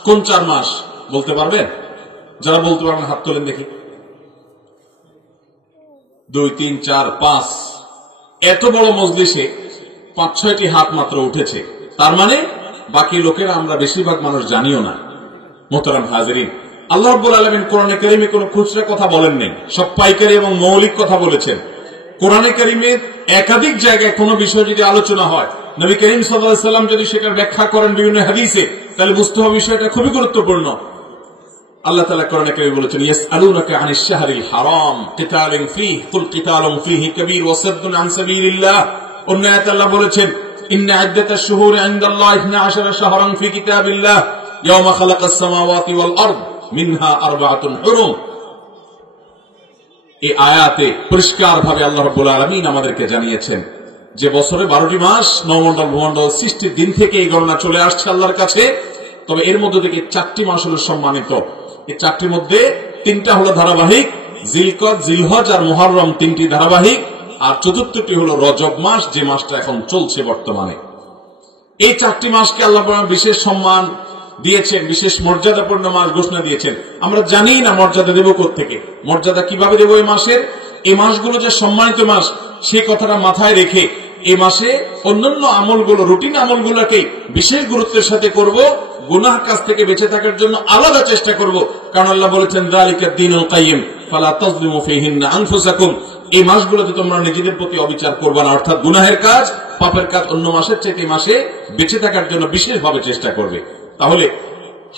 কোন 4 মাস বলতে পারবেন? যারা বলতে পারবেন হাত তোলেন দেখি। 2, 3, 4, 5। এত বড় মজলিসে 5-6টি হাত মাত্র উঠেছে, তার মানে বাকি লোকেরা আমরা বেশিরভাগ মানুষ জানিও না। মোহতারাম হাজিরিন, আল্লাহ রাব্বুল আলামিন কোরআনে কারিমে কোনো খুচরা কথা বলেন নাই, সব পাইকারি এবং মৌলিক কথা বলেছেন। কোরআনে কারিমে একাধিক জায়গায় কোনো বিষয় যদি আলোচনা হয়, নবী করিম সাল্লাল্লাহু আলাইহি ওয়াসাল্লাম যদি সেটার ব্যাখ্যা করেন বিভিন্ন হাদিসে, তাহলে বুঝতে হবে বিষয়টা খুবই গুরুত্বপূর্ণ। আল্লাহ তাআলা কোরআনে কারিমে বলেছেন ইয়াসআলুনাকা আনিশ শাহরিল হারাম কিতালিন ফীহি কুল কিতালুন ফীহি কাবীর ওয়া সাদ্দুন আন সাবিলিল্লাহ। অন্য আয়াতে আল্লাহ বলেছেন ইন্না ইদ্দাতাশ শুহুরি ইনদাল্লাহি 12 শাহরান ফী কিতাবিল্লাহ ইয়াওমা খালাকাস সামাওয়াতি ওয়াল আরদ মিনহা আরবাআতুন হুরুম। এই আয়াতে পরিষ্কারভাবে আল্লাহ রাব্বুল আলামিন আমাদেরকে জানিয়েছেন যে বছরে 12টি মাস, নবমণ্ডল ভূমণ্ডল সৃষ্টির দিন থেকে এই গণনা চলে আসছে আল্লাহর কাছে। তবে এর মধ্যে থেকে 4টি মাস হলো সম্মানিত। এই 4টির মধ্যে 3টা হলো ধারাবাহিক, জিলকদ, জিলহজ আর মুহররম 3টি ধারাবাহিক, আর 4র্থটি হলো রজব মাস, যে মাসটা এখন চলছে বর্তমানে। এই 4টি মাসকে আল্লাহ বিশেষ সম্মান দিয়েছেন, বিশেষ মর্যাদাপূর্ণ মাস ঘোষণা দিয়েছেন। আমরা জানি না মর্যাদা দেব কোত্থেকে, মর্যাদা কিভাবে দেব এই মাসের। এই মাসগুলো যে সম্মানিত মাস সেই কথাটা মাথায় রেখে এই মাসে অন্যান্য আমলগুলো, রুটিন আমলগুলোকে বিশেষ গুরুত্বের সাথে করব, গুনাহর কাছ থেকে বেঁচে থাকার জন্য আলাদা চেষ্টা করব। কারণ আল্লাহ বলেছেন যালিকা দ্বীনুল কাইয়্যিম ফালা তাযলিমু ফীহিন্না আনফুসাকুম। এই মাসগুলোতে তোমরা নিজেদের প্রতি অবিচার করবে না, অর্থাৎ গুনাহের কাজ, পাপের কাজ অন্য মাসের চেয়ে এই মাসে বেঁচে থাকার জন্য বিশেষভাবে চেষ্টা করবে। তাহলে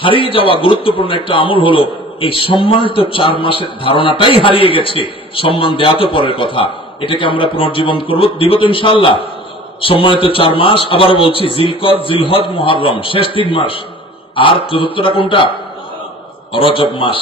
হারিয়ে যাওয়া গুরুত্বপূর্ণ একটা আমল হলো এই সম্মানিত 4 মাসের ধারণাটাই হারিয়ে গেছে। সম্মান দেওয়া তো পরের কথা, এটাকে আমরা পুনর্জীবন করব, দিব তো ইনশাআল্লাহ। সম্মানিত 4 মাস, আবারও বলছি, জিলকদ, জিলহজ, মুহররম শেষ 3 মাস, আর 4র্থটা কোনটা? রজব মাস।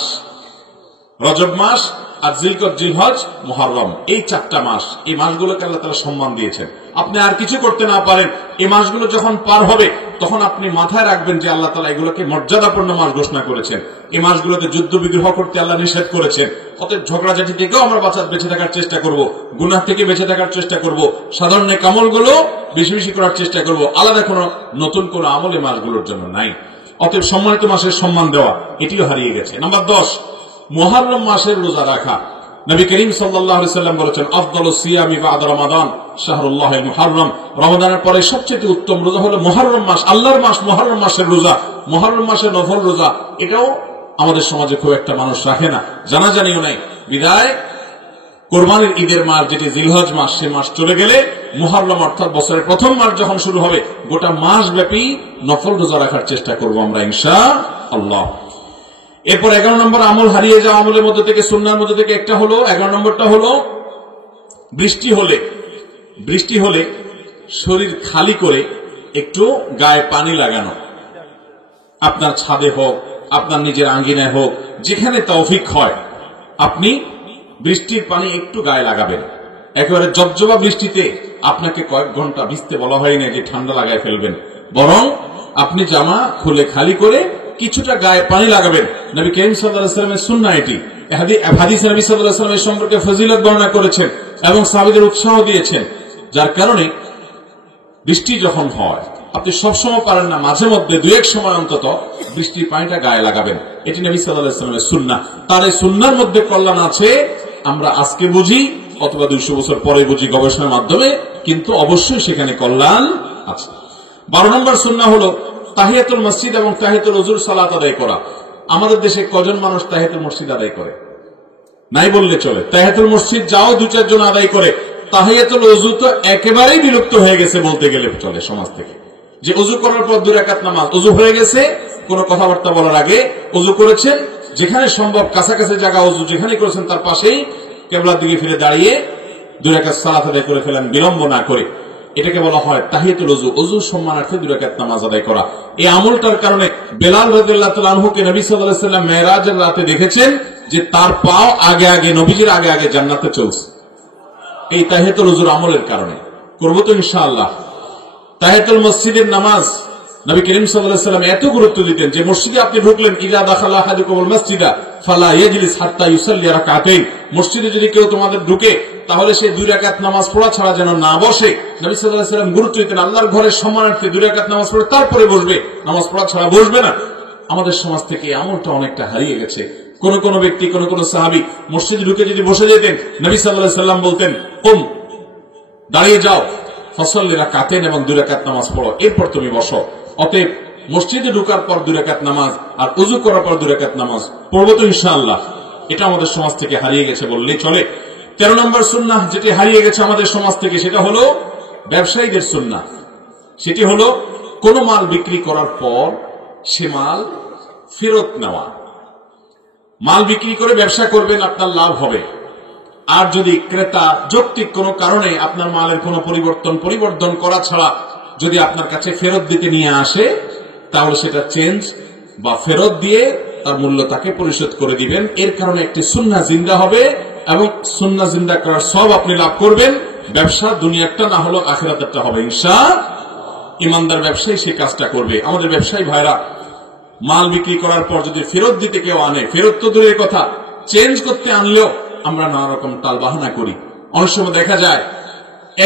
রজব মাস আর জিলকদ, জিলহজ, মুহররম, এই 4টা মাস, এই মাসগুলোকে আল্লাহ তাআলা সম্মান দিয়েছেন। আপনি আর কিছু করতে না পারেন, এই মাসগুলো যখন পার হবে তখন আপনি মাথায় রাখবেন যে আল্লাহ তাআলা এগুলোকে মর্যাদাপূর্ণ মাস ঘোষণা করেছেন। এই মাসগুলোতে যুদ্ধ বিগ্রহ করতে আল্লাহ নিষেধ করেছেন। অতএব ঝগড়াঝাটি থেকেও আমরা বেঁচে থাকার চেষ্টা করব, গুনাহ থেকে বেঁচে থাকার চেষ্টা করব, সাধারণ নেক আমলগুলো বেশি বেশি করার চেষ্টা করব। আলাদা কোনো নতুন কোনো আমল এই মাসগুলোর জন্য নাই। অতএব সম্মানিত মাসের সম্মান দেওয়া এটিও হারিয়ে গেছে। নাম্বার 10, মুহররম মাসের রোজা রাখা। নবী করিম সাল্লাল্লাহু আলাইহি সাল্লাম বলেছেন, আফদালুস সিয়ামি বা'দা রমাদান শাহরুল্লাহিল মুহররম। রমাদানের পরে সবচেয়ে উত্তম রোজা হলো মুহররম মাস, আল্লাহর মাস মুহররম মাসের রোজা। মুহররম মাসের নফল রোজা, এটাও আমাদের সমাজে খুব একটা মানুষ রাখে না, জানাজানিও নাই। বিদায় কোরবানির ঈদের মাস যেটি জিলহজ মাস, সে মাস চলে গেলে মুহররম অর্থাৎ বছরের প্রথম মাস যখন শুরু হবে, গোটা মাস ব্যাপী নফল রোজা রাখার চেষ্টা করব আমরা ইনশাআল্লাহ। এরপর 11 নম্বর আমল হারিয়ে যাওয়া আমলের মধ্যে থেকে, সুন্নাহর মধ্যে থেকে একটা হলো, 11 নম্বরটা হলো বৃষ্টি হলে শরীর খালি করে একটু গায়ে পানি লাগানো। আপনার ছাদে হোক, আপনার নিজের আঙ্গিনায় হোক, যেখানে তৌফিক হয় আপনি বৃষ্টির পানি একটু গায়ে লাগাবেন। একেবারে জবজবা বৃষ্টিতে আপনাকে কয়েক ঘন্টা ভিজতে বলা হয় না যে ঠান্ডা লাগায় ফেলবেন, বরং আপনি জামা খুলে খালি করে কিছুটা গায়ে পানি লাগাবেন। নবী করিম সাল্লাল্লাহু আলাইহি ওয়াসাল্লামের সুন্নাহ এটি। হাদিসে নবী সাল্লাল্লাহু আলাইহি ওয়াসাল্লাম এই সম্পর্কে ফজিলত বর্ণনা করেছেন এবং সাহাবীদের উৎসাহ দিয়েছেন। যার কারণে বৃষ্টি যখন হয়, আপনি সবসময় পারেন না, মাঝে মধ্যে 2-1 সময় অন্তত বৃষ্টির পানিটা গায়ে লাগাবেন। এটি নবী সাল্লাল্লাহু আলাইহি ওয়াসাল্লামের সুন্নাহ। তার এই সুন্নাহর মধ্যে কল্যাণ আছে, আমরা আজকে বুঝি অথবা 200 বছর পরে বুঝি গবেষণার মাধ্যমে, কিন্তু অবশ্যই সেখানে কল্যাণ আছে। 12 নম্বর সুন্নাহ হলো তাহিয়াতুল মসজিদ এবং তাহিয়াতুল ওযুর সালাত আদায় করা। আমাদের দেশে কজন মানুষ তাহিয়াতুল মসজিদ আদায় করে? নাই বললে চলে। তাহিয়াতুল মসজিদ যাও 2-4 জন আদায় করে, তাহিয়াতুল ওযু তো একেবারেই বিলুপ্ত হয়ে গেছে বলতে গেলে চলে সমাজ থেকে। যে ওযু করার পর 2 রাকাত নামাজ, ওযু হয়ে গেছে, কোনো কথাবার্তা বলার আগে ওযু করেছেন, যেখানে সম্ভব কাছাকাছি জায়গা ওযু যেখানে করেছেন তার পাশেই কিবলার দিকে ফিরে দাঁড়িয়ে 2 রাকাত সালাত আদায় করে ফেলেন বিলম্ব না করে। এটাকে বলা হয় তাহিয়াতুল ওযু, ওযুর সম্মানার্থে 2 রাকাত নামাজ আদায় করা। এই আমলটার কারণে বেলাল রাদিয়াল্লাহু তাআলা আনহুকে নবী সাল্লাল্লাহু আলাইহি ওয়াসাল্লাম মেরাজের রাতে দেখেছেন যে তার পাও আগে আগে নবীজির আগে আগে জান্নাতে চলছে, এই তাহিয়াতুল ওযুর আমলের কারণে। করব তো ইনশাআল্লাহ। তাহিয়াতুল মসজিদের নামাজ নবী করিম সাল্লাল্লাহু আলাইহি ওয়াসাল্লাম এত গুরুত্ব দিতেন যে মসজিদে আপনি ঢুকলেন, ইযা দাখালা আহাদুকুমুল মাসজিদা ফালা ইয়াজলিস হাত্তা ইউসাল্লি রাকাতাইন। মসজিদে যদি কেউ তোমাদের ঢুকে তাহলে সে 2 রাকাত নামাজ পড়া ছাড়া যেন না বসে। নবী সাল্লাল্লাহু আলাইহি ওয়াসাল্লাম গুরুত্ব দিতেন আল্লাহর ঘরের সম্মানার্থে 2 রাকাত নামাজ পড়ে তারপরে বসবে, নামাজ পড়া ছাড়া বসবে না। আমাদের সমাজ থেকে আমলটা অনেকটা হারিয়ে গেছে। কোন কোন ব্যক্তি, কোন কোন সাহাবী মসজিদে ঢুকে যদি বসে যেতেন, নবী সাল্লাল্লাহু আলাইহি ওয়াসাল্লাম বলতেন, কুম, দাঁড়িয়ে যাও, ফাসাল্লি রাকাতাইন, এবং 2 রাকাত নামাজ পড়ো, এরপর তুমি বসো। অতএব মসজিদে ঢোকার পর 2 রাকাত নামাজ আর ওযু করার পর 2 রাকাত নামাজ পড়বো তো ইনশাআল্লাহ। এটা আমাদের সমাজ থেকে হারিয়ে গেছে বললেই চলে। 13 নম্বর সুন্নাহ যেটি হারিয়ে গেছে আমাদের সমাজ থেকে, সেটা হলো ব্যবসায়ীদের সুন্নাহ। সেটি হলো কোন মাল বিক্রি করার পর সে মাল ফেরত নেওয়া। মাল বিক্রি করে ব্যবসা করবেন, আপনার লাভ হবে। আর যদি ক্রেতা যৌক্তিক কোনো কারণে আপনার মালের কোনো পরিবর্তন করা ছাড়া যদি আপনার কাছে ফেরত দিতে নিয়ে আসে, তাহলে সেটা চেঞ্জ বা ফেরত দিয়ে তার মূল্য তাকে পরিশোধ করে দিবেন। এর কারণে একটি সুন্নাহ জিন্দা হবে এবং সুন্নাহ জিন্দা করার সব আপনি লাভ করবেন। ব্যবসা দুনিয়াটা না হলো আখিরাতেরটা হবে ইনশাআল্লাহ। ইমানদার ব্যবসায়ী সেই কাজটা করবে। আমাদের ব্যবসায়ী ভাইরা মাল বিক্রি করার পর যদি ফেরত দিতে কেউ আনে, ফেরত তো দূরের কথা, চেঞ্জ করতে আনলেও আমরা নানা রকম টাল বাহানা করি। অনেক সময় দেখা যায়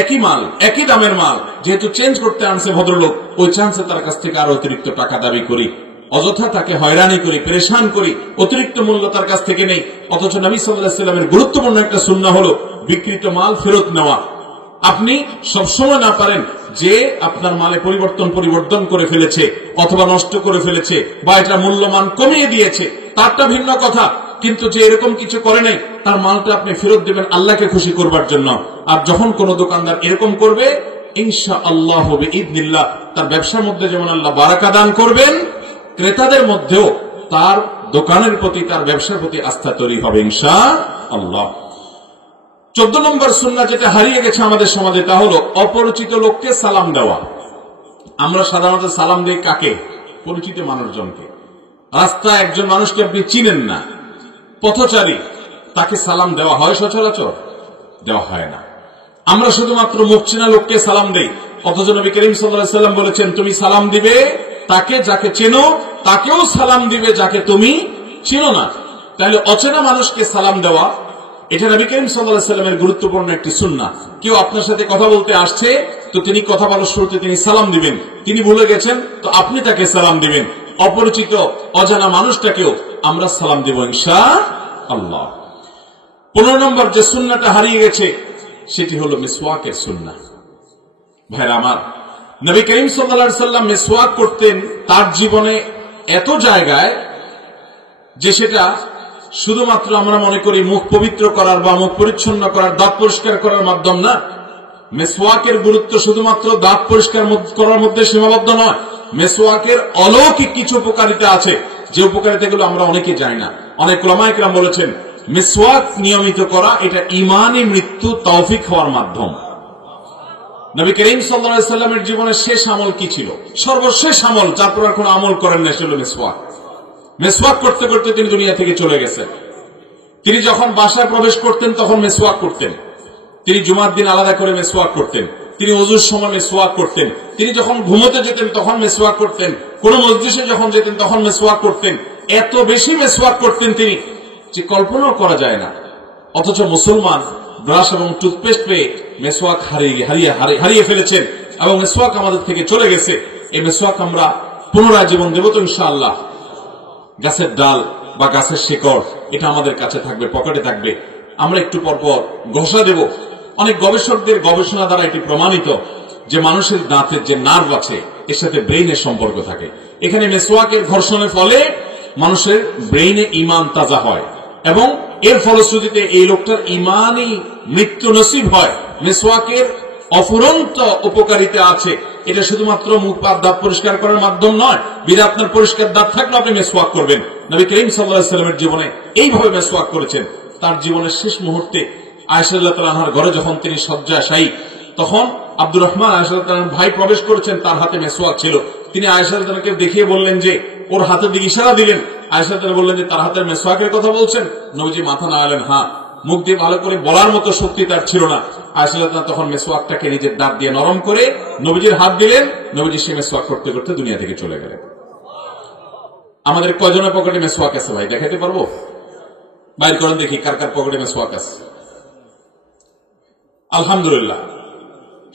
একই মাল, একই দামের মাল, যেহেতু চেঞ্জ করতে আনছে ভদ্রলোক, ওই চান্সে তার কাছ থেকে আরো অতিরিক্ত টাকা দাবি করি, অযথা তাকে হয়রানি করি, পরেশান করি, অতিরিক্ত মূল্য তার কাছ থেকে নেই। অথচ নবী সাল্লাল্লাহু আলাইহি ওয়াসাল্লামের গুরুত্বপূর্ণ একটা সুন্নাহ হলো বিক্রিত মাল ফেরত নেওয়া। আপনি সবসময় না পারেন যে আপনার মালে পরিবর্তন করে ফেলেছে অথবা নষ্ট করে ফেলেছে বা এটা মূল্যমান কমিয়ে দিয়েছে, তারটা ভিন্ন কথা, কিন্তু যে এরকম কিছু করে নাই তার মালটা আপনি ফেরত দিবেন আল্লাহকে খুশি করবার জন্য। আর যখন কোন দোকানদার এরকম করবে, ইনশাআল্লাহ বিইذনিল্লাহ তার ব্যবসার মধ্যে যেমন আল্লাহ বারাকা দান করবেন, ক্রেতাদের মধ্যেও তার দোকানের প্রতি, তার ব্যবসার প্রতি আস্থা তৈরি হবে ইনশাআল্লাহ। 14 নম্বর সুন্নাহ যেটা হারিয়ে গেছে আমাদের সমাজে, তা হলো অপরিচিত লোককে সালাম দেওয়া। আমরা সাধারণত সালাম দেই কাকে? পরিচিত মানুষজনকে। রাস্তায় একজন মানুষকে আপনি চিনেন না, পথচারী, তাকে সালাম দেওয়া হয় সচরাচর? দেওয়া হয় না। আমরা শুধুমাত্র মুখ চেনা লোককে সালাম দেই, অথচ নবী করিম সাল্লাল্লাহু আলাইহি ওয়াসাল্লাম বলেছেন তুমি সালাম দিবে তাকে যাকে চেনো, তাকেও সালাম দিবে যাকে তুমি চেনো না। তাহলে অচেনা মানুষকে সালাম দেওয়া এটা নবী করিম সাল্লাল্লাহু আলাইহি ওয়াসাল্লামের গুরুত্বপূর্ণ একটি সুন্নাহ। কেউ আপনার সাথে কথা বলতে আসছে, তো তিনি কথা বলার শুরুতে তিনি সালাম দিবেন। তিনি ভুলে গেছেন, তো আপনি তাকে সালাম দিবেন। অপরিচিত অজানা মানুষটাকেও আমরা সালাম দেব ইনশাআল্লাহ। 15 নম্বর যে সুন্নাহটা হারিয়ে গেছে সেটি হলো মিসওয়াকের সুন্নাহ। ভাইরা আমার, নবী করিম সাল্লাল্লাহু আলাইহি ওয়াসাল্লাম মিসওয়াক করতেন তার জীবনে এত জায়গায় যে সেটা শুধুমাত্র আমরা মনে করি মুখ পবিত্র করার বা মুখ পরিচ্ছন্ন করার, দাঁত পরিষ্কার করার মাধ্যম না। মিসওয়াকের গুরুত্ব শুধুমাত্র দাঁত পরিষ্কার করার মধ্যে সীমাবদ্ধ নয়। মিসওয়াকের অলৌকিক কিছু উপকারিতা আছে, যে উপকারিতাগুলো আমরা অনেকে জানি না। অনেক উলামায়ে কেরাম বলেছেন মিসওয়াক নিয়মিত করা এটা ঈমানি মৃত্যু তৌফিক হওয়ার মাধ্যম। নবী করিম সাল্লাল্লাহু আলাইহি ওয়াসাল্লামের জীবনের শেষ আমল কি ছিল? সর্বশেষ আমল, তারপর আর কোনো আমল করেন না, সেটা হলো মিসওয়াক। মিসওয়াক করতে করতে তিনি দুনিয়া থেকে চলে গেছেন। তিনি যখন বাসায় প্রবেশ করতেন তখন মিসওয়াক করতেন। তিনি জুমার দিন আলাদা করে মিসওয়াক করতেন। তিনি ওযুর সময় মিসওয়াক করতেন। তিনি যখন ঘুমোতে যেতেন তখন মিসওয়াক করতেন। কোন মজলিসে যখন যেতেন তখন মিসওয়াক করতেন। এত বেশি মিসওয়াক করতেন তিনি যে কল্পনাও করা যায় না। অথচ মুসলমান ব্রাশ এবং টুথপেস্ট পেয়ে মিসওয়াক হারিয়ে ফেলেছেন এবং মিসওয়াক আমাদের থেকে চলে গেছে। এই মিসওয়াক আমরা পুনরায় জীবন দেব তো ইনশাআল্লাহ। গাছের ডাল বা গাছের শিকড় এটা আমাদের কাছে থাকবে, পকেটে থাকবে, আমরা একটু পরপর ঘষা দেব। অনেক গবেষকদের গবেষণা দ্বারা এটি প্রমাণিত যে মানুষের দাঁতের যে নার্ভ আছে এর সাথে ব্রেইনের সম্পর্ক থাকে। এখানে মিসওয়াকের ঘর্ষণের ফলে মানুষের ব্রেইনে ঈমান তাজা হয় এবং এর ফলশ্রুতিতে এই লোকটার ঈমানি মৃত্যু নসিব হয়। মিসওয়াকের অফুরন্ত উপকারিতা আছে। এটা শুধুমাত্র মুখ পা দাঁত পরিষ্কার করার মাধ্যম নয়। বিধায় আপনার পরিষ্কার দাঁত থাকলে আপনি মিসওয়াক করবেন। নবী করিম সাল্লাল্লাহু আলাইহি ওয়াসাল্লামের জীবনে এইভাবে মিসওয়াক করেছেন। তার জীবনের শেষ মুহূর্তে আয়েশা রাদিয়াল্লাহু তাআলা আনহার ঘরে যখন তিনি শয্যাশায়ী, তখন আব্দুর রহমান আয়েশা রাদিয়াল্লাহু তাআলার ভাই প্রবেশ করেছেন, তার হাতে মিসওয়াক ছিল। তিনি আয়েশা রাদিয়াল্লাহু তাআলাকে দেখিয়ে বললেন যে, ওর হাতের দিকে ইশারা দিলেন। আয়েশা রাদিয়াল্লাহু তাআলা বললেন যে তার হাতের মিসওয়াকের কথা বলছেন? নবীজি মাথা নাড়ালেন, হ্যাঁ। মুখ দিয়ে ভালো করে বলার মতো শক্তি তার ছিল না। আয়েশা রাদিয়াল্লাহু তাআলা তখন মিসওয়াকটাকে নিজের দাঁত দিয়ে নরম করে নবীজির হাত দিলেন। নবীজি সে মিসওয়াক করতে করতে দুনিয়া থেকে চলে গেলেন। আমাদের কয়জনের পকেটে মিসওয়াক আছে ভাই? দেখাতে পারবো? বাইর করেন দেখি কার কার পকেটে মিসওয়াক আছে। আলহামদুলিল্লাহ,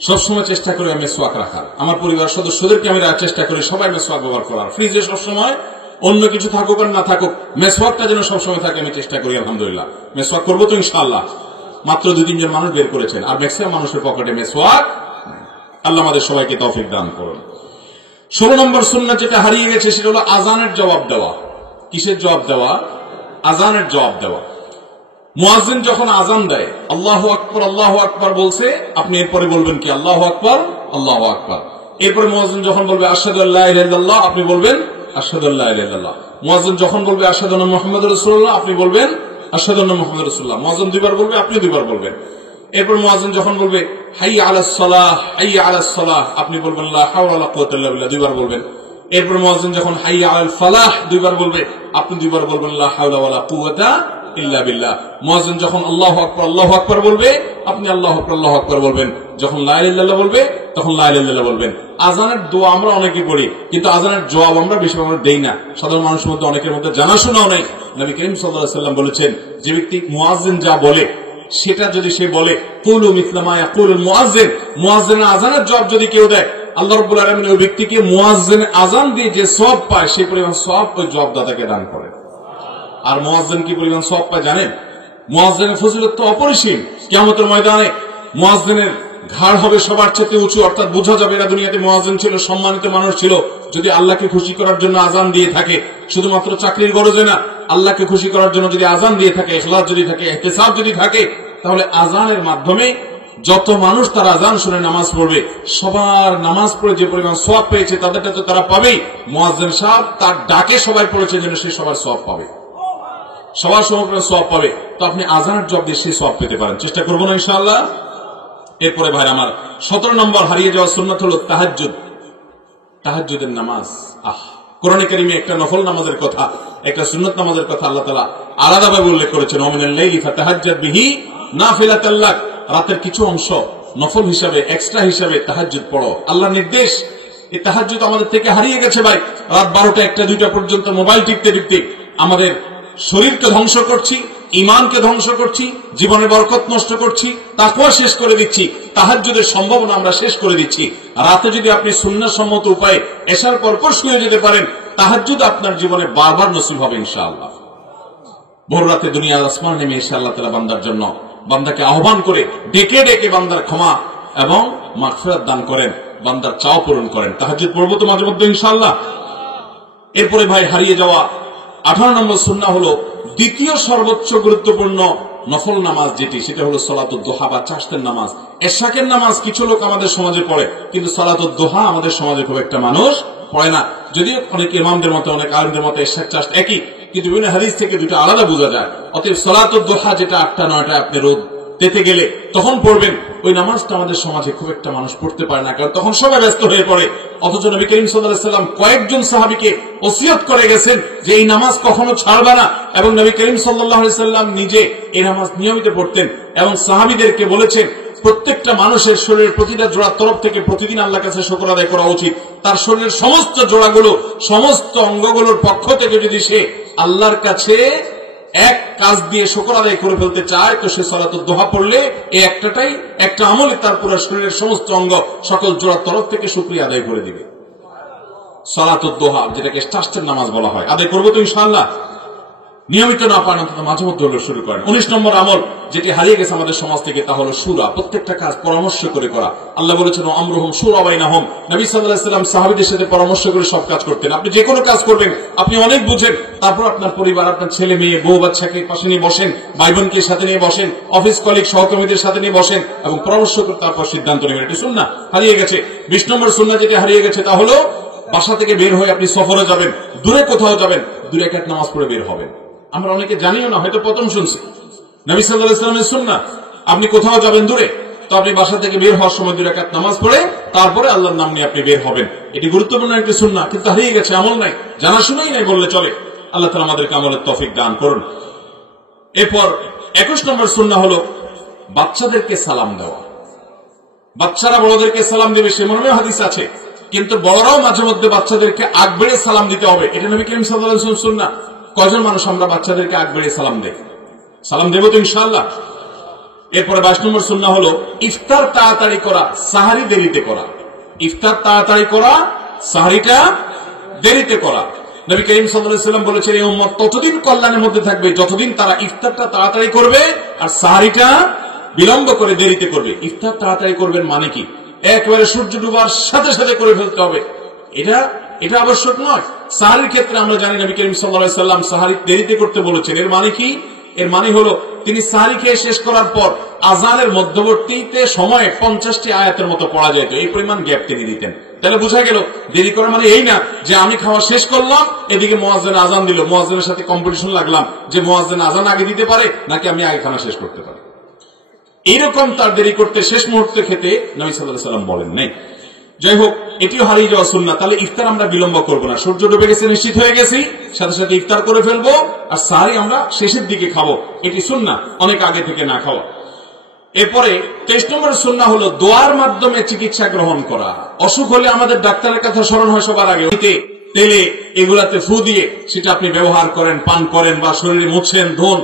সবসময় চেষ্টা করি আমি মিসওয়াক রাখার। আমার পরিবার সদস্যদেরকে আমি চেষ্টা করি সবাই মিসওয়াক ব্যবহার করার। ফ্রিজে সবসময় অন্য কিছু থাকুক আর না থাকুক, মিসওয়াকটা যেন সবসময় থাকে আমি চেষ্টা করি। আলহামদুলিল্লাহ, মিসওয়াক করবো তো ইনশাআল্লাহ। মাত্র 2-3 জন মানুষ বের করেছেন, আর ম্যাক্সিমাম মানুষের পকেটে মিসওয়াক। আল্লাহ আমাদের সবাইকে তৌফিক দান করুন। 16 নম্বর সুন্নাহ যেটা হারিয়ে গেছে সেটা হলো আযানের জবাব দেওয়া। কিসের জবাব দেওয়া? আযানের জবাব দেওয়া। মুয়াজ্জিন যখন আযান দেয়, আল্লাহু আকবার আল্লাহু আকবার বলছে, আপনি এরপরে বলবেন কি? আল্লাহু আকবার আল্লাহু আকবার। এরপরে মুয়াজ্জিন যখন বলবে আশহাদু আল্লা ইলাহা ইল্লাল্লাহ, আপনি বলবেন আশহাদু আল্লা ইলাহা ইল্লাল্লাহ। মুয়াজ্জিন যখন বলবে আশহাদু আন্না মুহাম্মাদুর রাসূলুল্লাহ, আপনি বলবেন আশহাদু আন্না মুহাম্মাদুর রাসূলুল্লাহ। মুয়াজ্জিন দুইবার বলবে, আপনি দুইবার বলবেন। এরপর মুয়াজ্জিন যখন বলবে হাইয়া আলাস সালাহ হাইয়া আলাস সালাহ, আপনি বলবেন লা হাওলা ওয়ালা কুওয়াতা ইল্লা বিল্লাহ, দুইবার বলবেন। এরপর মুয়াজ্জিন যখন হাইয়া আলাল ফালাহ দুইবার বলবে, আপনি দুইবার বলবেন লা হাওলা ওয়ালা কুওয়াতা ইল্লা বিল্লাহ। মুয়াজ্জিন যখন আল্লাহু আকবার বলবে, আপনি আল্লাহু আকবার বলবেন। যখন লা ইলাহা ইল্লাল্লাহ বলবে, তখন লা ইলাহা ইল্লাল্লাহ বলবেন। আযানের দোয়া আমরা অনেকেই পড়ি, কিন্তু আযানের জবাব আমরা বেশিরভাগ দেই না। সাধারণ মানুষের মধ্যে অনেকের মধ্যে জানাশোনাও নেই। নবী করিম সাল্লাল্লাহু আলাইহি ওয়াসাল্লাম বলেছেন, যে ব্যক্তি মুয়াজ্জিন যা বলে সেটা যদি সে বলে, কুলু মিসলা মা ইয়াকুলুল মুয়াজ্জিন, মুয়াজ্জিনের আযানের জবাব যদি কেউ দেয়, আল্লাহ রাব্বুল আলামিন ওই ব্যক্তিকে মুয়াজ্জিনের আযান দিয়ে যে সওয়াব পায় সেই পরিমাণ সওয়াব ওই জবাবদাতাকে দান করেন। আর মুয়াজ্জিন কি পরিমাণ সওয়াব পায় জানেন? মুয়াজ্জিনের ফজিলত তো অপরিসীম। কিয়ামতের ময়দানে মুয়াজ্জিনের ঘাড় হবে সবার চেয়ে উঁচু, অর্থাৎ বোঝা যাবে এরা দুনিয়াতে মুয়াজ্জিন ছিল, সম্মানিত মানুষ ছিল। যদি আল্লাহকে খুশি করার জন্য আযান দিয়ে থাকে, শুধুমাত্র চাকরির গরজে না, আল্লাহকে খুশি করার জন্য যদি আযান দিয়ে থাকে, ইখলাস যদি থাকে, ইহতিসাব যদি থাকে, তাহলে আযানের মাধ্যমে যত মানুষ তার আযান শুনে নামাজ পড়বে, সবার নামাজ পড়ে যে পরিমাণ সওয়াব পেয়েছে তাদেরটা তো তারা পাবেই। মুয়াজ্জিন সাহেব তার ডাকে সবাই পড়েছে যেন সে সবার সওয়াব পাবে, সবার সমগ্র সওয়াব পাবে। তো আপনি আযানের জবাব দিয়ে সেই সওয়াব পেতে পারেন। চেষ্টা করবো না ইনশাআল্লাহ। এরপরে ভাই আমার 17 নম্বর হারিয়ে যাওয়া সুন্নাত হলো তাহাজ্জুদ। তাহাজ্জুদের নামাজ। কোরআনে কারিমে একটা নফল নামাজের কথা একটা সুন্নত নামাজের কথা আল্লাহ তাআলা আলাদাভাবে উল্লেখ করেছেন, ওমিনাল লাইলি ফাতাহাজ্জাদ বিহি নাফিলাতাল লাক, রাতের কিছু অংশ নফল হিসাবে, এক্সট্রা হিসাবে তাহাজ্জুদ পড়ো। আল্লাহর নির্দেশ। এই তাহাজ্জুদ আমাদের থেকে হারিয়ে গেছে ভাই। রাত 12টা 1টা 2টা পর্যন্ত মোবাইল টিপতে টিপতে আমাদের শরীরকে ধ্বংস করছি, ইমানকে ধ্বংস করছি, জীবনের বরকত নষ্ট করছি, তাকওয়া শেষ করে দিচ্ছি, তাহাজ্জুদের সম্ভাবনা আমরা শেষ করে দিচ্ছি। রাতে যদি আপনি সুন্নাহ সম্মত উপায়ে এশার পরপর শুয়ে যেতে পারেন, তাহাজ্জুদ আপনার জীবনে বারবার নসিব হবে ইনশাআল্লাহ। ভোর রাতে দুনিয়ার আসমান নেমে এসে আল্লাহ তাআলা বান্দার জন্য, বান্দাকে আহ্বান করে ডেকে ডেকে বান্দার ক্ষমা এবং মাগফিরাত দান করেন, বান্দার চাও পূরণ করেন। তাহাজ্জুদ পড়ব তো মাঝে মধ্যে ইনশাআল্লাহ। এরপরে ভাই হারিয়ে যাওয়া 18 নম্বর সুন্নাহ হলো দ্বিতীয় সর্বোচ্চ গুরুত্বপূর্ণ নফল নামাজ যেটি, সেটা হলো সালাতুদ দুহা বা চাশতের নামাজ। এশাকের নামাজ কিছু লোক আমাদের সমাজে পড়ে, কিন্তু সালাতুদ দুহা আমাদের সমাজে খুব একটা মানুষ পড়ে না। যদিও অনেক ইমামদের মতে, অনেক আলেমদের মতে এশাক চাশ একই, কিন্তু বিভিন্ন হাদিস থেকে দুটো আলাদা বোঝা যায়। অতএব সালাতুদ দুহা যেটা 8টা 9টা আপনি রোদ দিতে গেলে তখন পড়বেন, ওই নামাজটা আমাদের সমাজে খুব একটা মানুষ পড়তে পারে না, কারণ তখন সবাই ব্যস্ত হয়ে পড়ে। অথচ নবী করিম সাল্লাল্লাহু আলাইহি ওয়াসাল্লাম কয়েকজন সাহাবীকে ওসিয়ত করে গেছেন যে এই নামাজ কখনো ছাড়বা না, এবং নবী করিম সাল্লাল্লাহু আলাইহি ওয়াসাল্লাম নিজে এই নামাজ নিয়মিত পড়তেন এবং সাহাবীদেরকে বলেছেন প্রত্যেকটা মানুষের শরীরের প্রতিটা জোড়ার তরফ থেকে প্রতিদিন আল্লাহর কাছে শুকর আদায় করা উচিত। তার শরীরের সমস্ত জোড়াগুলো, সমস্ত অঙ্গগুলোর পক্ষ থেকে যদি সে আল্লাহর কাছে এক কাজ দিয়ে শুকর আদায় করে ফেলতে চায়, তো সে সালাতুদ দুহা পড়লে এই একটা আমলে তার পুরো শরীরের সমস্ত অঙ্গ সকল জোড়ার তরফ থেকে শুকরিয়া আদায় করে দিবে। সালাতুদ দুহা যেটাকে চাশতের নামাজ বলা হয়, আদায় করবো তো ইনশাআল্লাহ। নিয়মিত না পান অন্তত মাঝে মধ্যে হলো শুরু করেন। 19 নম্বর আমল যেটি হারিয়ে গেছে আমাদের সমাজ থেকে, তা হলো শুরা, প্রত্যেকটা কাজ পরামর্শ করে করা। আল্লাহ বলেছেন আমরুহুম শুরা বাইনাহুম, নবী সাল্লাল্লাহু আলাইহি ওয়াসাল্লাম সাহাবীদের সাথে পরামর্শ করে সব কাজ করতেন। আপনি যে কোনো কাজ করবেন, আপনি অনেক বুঝেন, তারপর আপনার পরিবার, আপনার ছেলে মেয়ে, বউ বাচ্চাকে পাশে নিয়ে বসেন, ভাই বোনকে সাথে নিয়ে বসেন, অফিস কলিগ সহকর্মীদের সাথে নিয়ে বসেন এবং পরামর্শ করে তারপর সিদ্ধান্ত নেবেন। এটি সুন্নাহ হারিয়ে গেছে। 20 নম্বর সুন্নাহ যেটি হারিয়ে গেছে তা হলো বাসা থেকে বের হয়ে আপনি সফরে যাবেন, দূরে কোথাও যাবেন, 2 রাকাত নামাজ পড়ে বের হবেন। আমরা অনেকে জানিও না, হয়তো প্রথম শুনছি নবী সাল্লাল্লাহু আলাইহি ওয়াসাল্লামের সুন্নাহ। আপনি কোথাও যাবেন দূরে, তো আপনি বাসা থেকে বের হওয়ার সময় 2 রাকাত নামাজ পড়ে তারপরে আল্লাহর নাম নিয়ে আপনি বের হবেন। এটি গুরুত্বপূর্ণ একটি সুন্নাহ, কিন্তু হারিয়ে গেছে, আমল নাই, জানাশোনাই নাই বললে চলে। আল্লাহ তাআলা আমাদেরকে আমলের তৌফিক দান করুন। এরপর 21 নম্বর সুন্নাহ হলো বাচ্চাদেরকে সালাম দেওয়া। বাচ্চারা বড়দেরকে সালাম দেবে সে মর্মেও হাদিস আছে, কিন্তু বড়রাও মাঝে মধ্যে বাচ্চাদেরকে আগ বেড়ে সালাম দিতে হবে। এটা নবী করিম সাল্লাল্লাহু আলাইহি ওয়াসাল্লাম সুন্নাহ। কয়জন মানুষ আমরা বাচ্চাদেরকে আগ বেড়ে সালাম দেই? সালাম দেব তো ইনশাআল্লাহ। এরপরে 22 নম্বর সুন্নাহ হলো ইফতার তাড়াতাড়ি করা, সাহারি দেরিতে করা। ইফতার তাড়াতাড়ি করা, সাহারিটা দেরিতে করা। নবী করিম সাল্লাল্লাহু আলাইহি ওয়াসাল্লাম বলেছেন এই উম্মত ততদিন কল্যাণের মধ্যে থাকবে যতদিন তারা ইফতারটা তাড়াতাড়ি করবে আর সাহারিটা বিলম্ব করে দেরিতে করবে। ইফতার তাড়াতাড়ি করবেন মানে কি? একবারে সূর্য ডুবার সাথে সাথে করে ফেলতে হবে, এটা আবশ্যক নয়। সাহারির ক্ষেত্রে আমরা জানি নবী করিম সাল্লাল্লাহু আলাইহি ওয়াসাল্লাম সাহারি দেরিতে করতে বলেছেন। এর মানে কি? এর মানে হলো তিনি সাহারি খেয়ে শেষ করার পর আযানের মধ্যবর্তীতে সময়ে 50টি আয়াতের মতো পড়া যেত, এই পরিমাণ গ্যাপ তিনি দিতেন। তাহলে বোঝা গেল দেরি করা মানে এই না যে আমি খাওয়া শেষ করলাম, এদিকে মুয়াজ্জিন আযান দিল, মুয়াজ্জিনের সাথে কম্পিটিশন লাগলাম যে মুয়াজ্জিন আযান আগে দিতে পারে নাকি আমি আগে খানা শেষ করতে পারি। এইরকম তার দেরি করতে শেষ মুহূর্তে খেতে নবী সাল্লাল্লাহু আলাইহি ওয়াসাল্লাম বলেন নাই। যাই হোক, এটিও হারিয়ে যাওয়া সুন্নাহ। তাহলে ইফতার আমরা বিলম্ব করবো না, সূর্য ডুবে গেছে নিশ্চিত হয়ে গেছি, সাথে সাথে ইফতার করে ফেলবো, আর সাহারি আমরা শেষের দিকে খাবো, এটি সুন্নাহ, অনেক আগে থেকে না খাওয়া। এরপরে 23 নম্বর সুন্নাহ হলো দোয়ার মাধ্যমে চিকিৎসা গ্রহণ করা। অসুখ হলে আমাদের ডাক্তারের কথা স্মরণ হয় সবার আগে, তেলে এগুলাতে ফু দিয়ে সেটা আপনি ব্যবহার করেন, পান করেন বা শরীরে মুছেন, ধোন,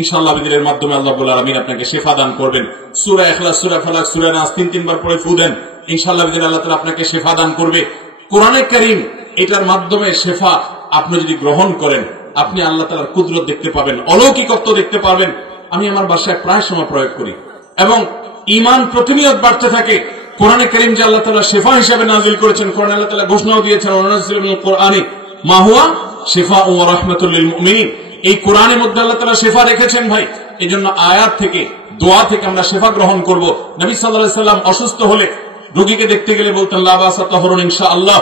ইনশাআল্লাহ এর মাধ্যমে আল্লাহ রাব্বুল আলামিন আপনাকে শিফা দান করবেন। সূরা ইখলাস, সূরা ফালাক, সূরা নাস 3 বার পড়ে ফু দেন, ইনশাআল্লাহ আল্লাহ তাআলা আপনাকে শিফা দান করবে। কোরআনে কারীম এটার মাধ্যমে শিফা আপনি যদি গ্রহণ করেন, আপনি আল্লাহ তাআলার কুদরত দেখতে পাবেন, অলৌকিকত্ব দেখতে পাবেন। আমি আমার বাসায় প্রায় সময় প্রয়োগ করি এবং ঈমান প্রতিনিয়ত বাড়তে থাকে। কোরআনে কারীম যে আল্লাহ তাআলা শিফা হিসেবে নাযিল করেছেন, কোরআনে আল্লাহ তাআলা ঘোষণাও দিয়েছেন ওয়ানাজ্জিলু মিনাল কোরআনি মা হুয়া শিফাউন ওয়া রাহমাতুল লিল মুমিনিন। এই কোরআনের মধ্যে আল্লাহ তাআলা শিফা রেখেছেন ভাই। এজন্য আয়াত থেকে, দোয়া থেকে আমরা শিফা গ্রহণ করব। নবী সাল্লাল্লাহু আলাইহি ওয়াসাল্লাম অসুস্থ হলে রোগীকে দেখতে গেলে বলতেন লা বাসা তাহরুন ইনশাআল্লাহ।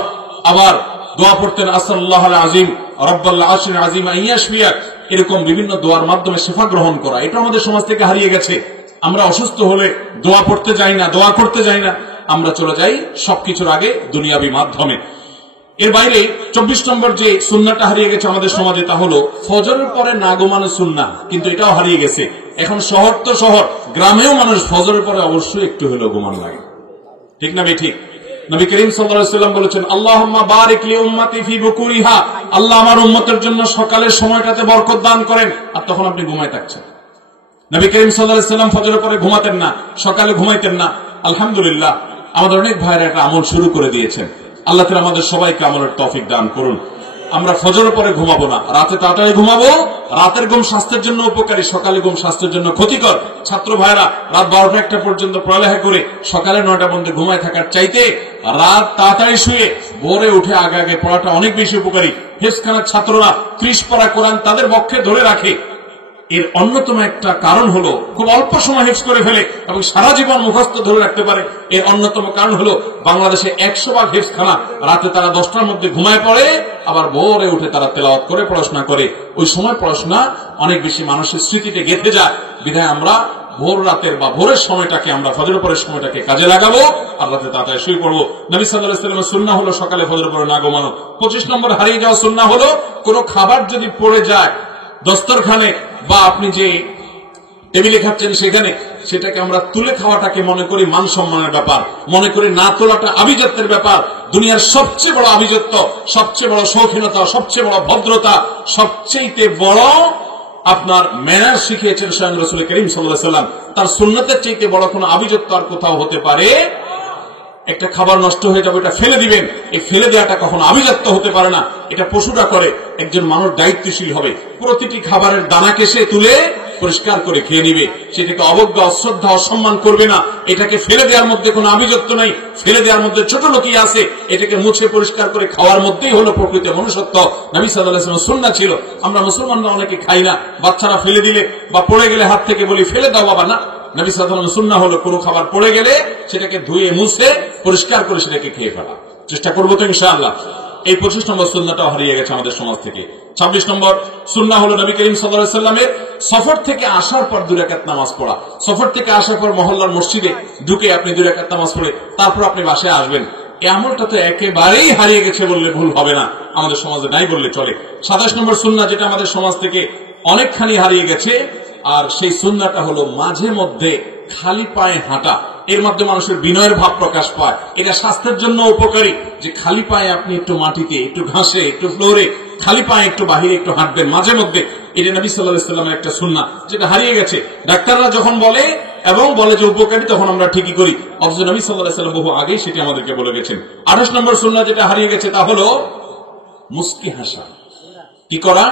আবার দোয়া পড়তেন আসাল্লাহুল আযীম রাব্বাল আরশিল আযীম আইয়াশফিয়াক। এরকম বিভিন্ন দোয়ার মাধ্যমে শিফা গ্রহণ করা, এটা আমাদের সমাজ থেকে হারিয়ে গেছে। আমরা অসুস্থ হলে দোয়া পড়তে যাই না, দোয়া করতে যাই না, আমরা চলে যাই সবকিছুর আগে দুনিয়াবি মাধ্যমে। এর বাইরে 24 নম্বর যে সুন্নাহটা হারিয়ে গেছে আমাদের সমাজে তা হলো ফজরের পরে না ঘুমানো সুন্নাহ, কিন্তু এটাও হারিয়ে গেছে। এখন শহর তো শহর, গ্রামেও মানুষ ফজরের পরে অবশ্যই একটু হলেও ঘুমানো লাগে, ঠিক না? ঠিক। নবী করিম সাল্লাল্লাহু আলাইহি ওয়াসাল্লাম বলেছেন, আল্লাহুম্মা বারিক লি উম্মতি ফি বুকুরিহা, আল্লাহ আমার উম্মতের জন্য সকালের সময়টাতে বরকত দান করেন। আর তখন আপনি ঘুমায় থাকছেন। নবী করিম সাল্লাল্লাহু আলাইহি ওয়াসাল্লাম ফজরের পরে ঘুমাতেন না, সকালে ঘুমাইতেন না। আলহামদুলিল্লাহ, আমাদের অনেক ভাইরা একটা আমল শুরু করে দিয়েছেন। আল্লাহ তাআলা আমাদের সবাইকে আমলের তৌফিক দান করুন। আমরা ফজরের পরে ঘুমাবো না, রাতে তাড়াতাড়ি ঘুমাবো। রাতের ঘুম স্বাস্থ্যের জন্য উপকারী, সকালে ঘুম স্বাস্থ্যের জন্য ক্ষতিকর। ছাত্র ভাইরা রাত 12টা-1টা পর্যন্ত পড়ালেখা করে সকালে 9টা পর্যন্ত ঘুমায় থাকার চাইতে রাত তাড়াতাড়ি শুয়ে ভোরে উঠে আগে আগে পড়াটা অনেক বেশি উপকারী। হেফজখানার ছাত্ররা 30 পারা কোরআন তাদের পক্ষে ধরে রাখে। এর অন্যতম একটা কারণ হলো খুব অল্প সময় হেফজ করে ফেলে এবং সারা জীবন মুখস্থ ধরে রাখতে পারে। এর অন্যতম কারণ হলো বাংলাদেশে 100 ভাগ হেফজখানা রাতে তারা 10টার মধ্যে ঘুমায় পড়ে, আবার ভোরে উঠে তারা তেলাওয়াত করে পড়াশোনা করে। ওই সময় পড়াশোনা অনেক বেশি মানুষের স্মৃতিতে গেঁথে যায়। বিধায় আমরা ভোর রাতের বা ভোরের সময়টাকে, আমরা ফজরের পরের সময়টাকে কাজে লাগাবো আর রাতে তাড়াতাড়ি শুয়ে পড়বো। নবী সাল্লাল্লাহু আলাইহি ওয়াসাল্লামের সুন্নাহ হলো সকালে ফজরের পরে না ঘুমানো। 25 নম্বর হারিয়ে যাওয়া সুন্নাহ হলো কোনো খাবার যদি পড়ে যায় দস্তরখানে বা আপনি যে টেবিলে খাচ্ছেন সেখানে, সেটাকে আমরা তুলে খাওয়াটাকে মনে করি মান সম্মানের ব্যাপার, মনে করি না তোলাটা আভিজাত্যের ব্যাপার। দুনিয়ার সবচেয়ে বড় আভিজাত্য, সবচেয়ে বড় শৌখিনতা, সবচেয়ে বড় ভদ্রতা, সবচেয়ে বড় আপনার ম্যানার শিখিয়েছেন স্বয়ং রাসূল করিম সাল্লাল্লাহু আলাইহি ওয়াসাল্লাম। তার সুন্নতের চাইতে বড় কোনো আভিজাত্য আর কোথাও হতে পারে? একটা খাবার নষ্ট হয়ে যাবে, এটা ফেলে দিবেন, এই ফেলে দেওয়াটা কখনো আভিজাত্য হতে পারে না। এটা পশুরা করে। একজন মানুষ দায়িত্বশীল হবে, প্রতিটি খাবারের দানাকে সে তুলে পরিষ্কার করে খেয়ে নিবে, সেটাকে অবজ্ঞা, অশ্রদ্ধা, অসম্মান করবে না। এটাকে ফেলে দেওয়ার মধ্যে কোনো আভিজাত্য নাই, ফেলে দেওয়ার মধ্যে ছোট লোকই আছে। এটাকে মুছে পরিষ্কার করে খাওয়ার মধ্যেই হলো প্রকৃত মনুষ্যত্ব। নবী সাল্লাল্লাহু আলাইহি ওয়াসাল্লাম সুন্নাহ ছিল। আমরা মুসলমানরা অনেকে খাই না, বাচ্চারা ফেলে দিলে বা পড়ে গেলে হাত থেকে বলি ফেলে দাও বাবা, না। নবী সাল্লাল্লাহু আলাইহি ওয়াসাল্লাম সুন্নাহ হলো কোনো খাবার পড়ে গেলে সেটাকে ধুয়ে মুছে পরিষ্কার করে সেটাকে খেয়ে ফেলা। চেষ্টা করবো তো ইনশাআল্লাহ। এই 25 নম্বর সুন্নাহটাও হারিয়ে গেছে আমাদের সমাজ থেকে। 26 নম্বর সুন্নাহ হলো নবী করিম সাল্লাল্লাহু আলাইহি ওয়াসাল্লামের সফর থেকে আসার পর 2 রাকাত নামাজ পড়া। সফর থেকে আসার পর মহল্লার মসজিদে ঢুকে আপনি 2 রাকাত নামাজ পড়ে তারপর আপনি বাসায় আসবেন। এই আমলটা তো একেবারেই হারিয়ে গেছে বললে ভুল হবে না, আমাদের সমাজে নাই বললে চলে। 27 নম্বর সুন্নাহ যেটা আমাদের সমাজ থেকে অনেকখানি হারিয়ে গেছে, আর সেই সুন্নাহটা হলো মাঝে মধ্যে খালি পায়ে হাঁটা। এর মাধ্যমে মানুষের বিনয়ের ভাব প্রকাশ পায়। এটা স্বাস্থ্যের জন্য উপকারী যে খালি পায়ে আপনি একটু মাটিতে, একটু ঘাসে, একটু ফ্লোরে খালি পায়ে একটু বাহিরে একটু হাঁটবেন মাঝে মধ্যে। এটা নবী সাল্লাল্লাহু আলাইহি ওয়াসাল্লামের একটা সুন্নাহ, যেটা হারিয়ে গেছে। ডাক্তাররা যখন বলে এবং বলে যে উপকারী, তখন আমরা ঠিকই করি, অথচ নবী সাল্লাল্লাহু আলাইহি ওয়াসাল্লাম বহু আগেই সেটি আমাদেরকে বলে গেছেন। 28 নম্বর সুন্নাহ যেটা হারিয়ে গেছে তা হলো মুস্কি হাসা। কি করা?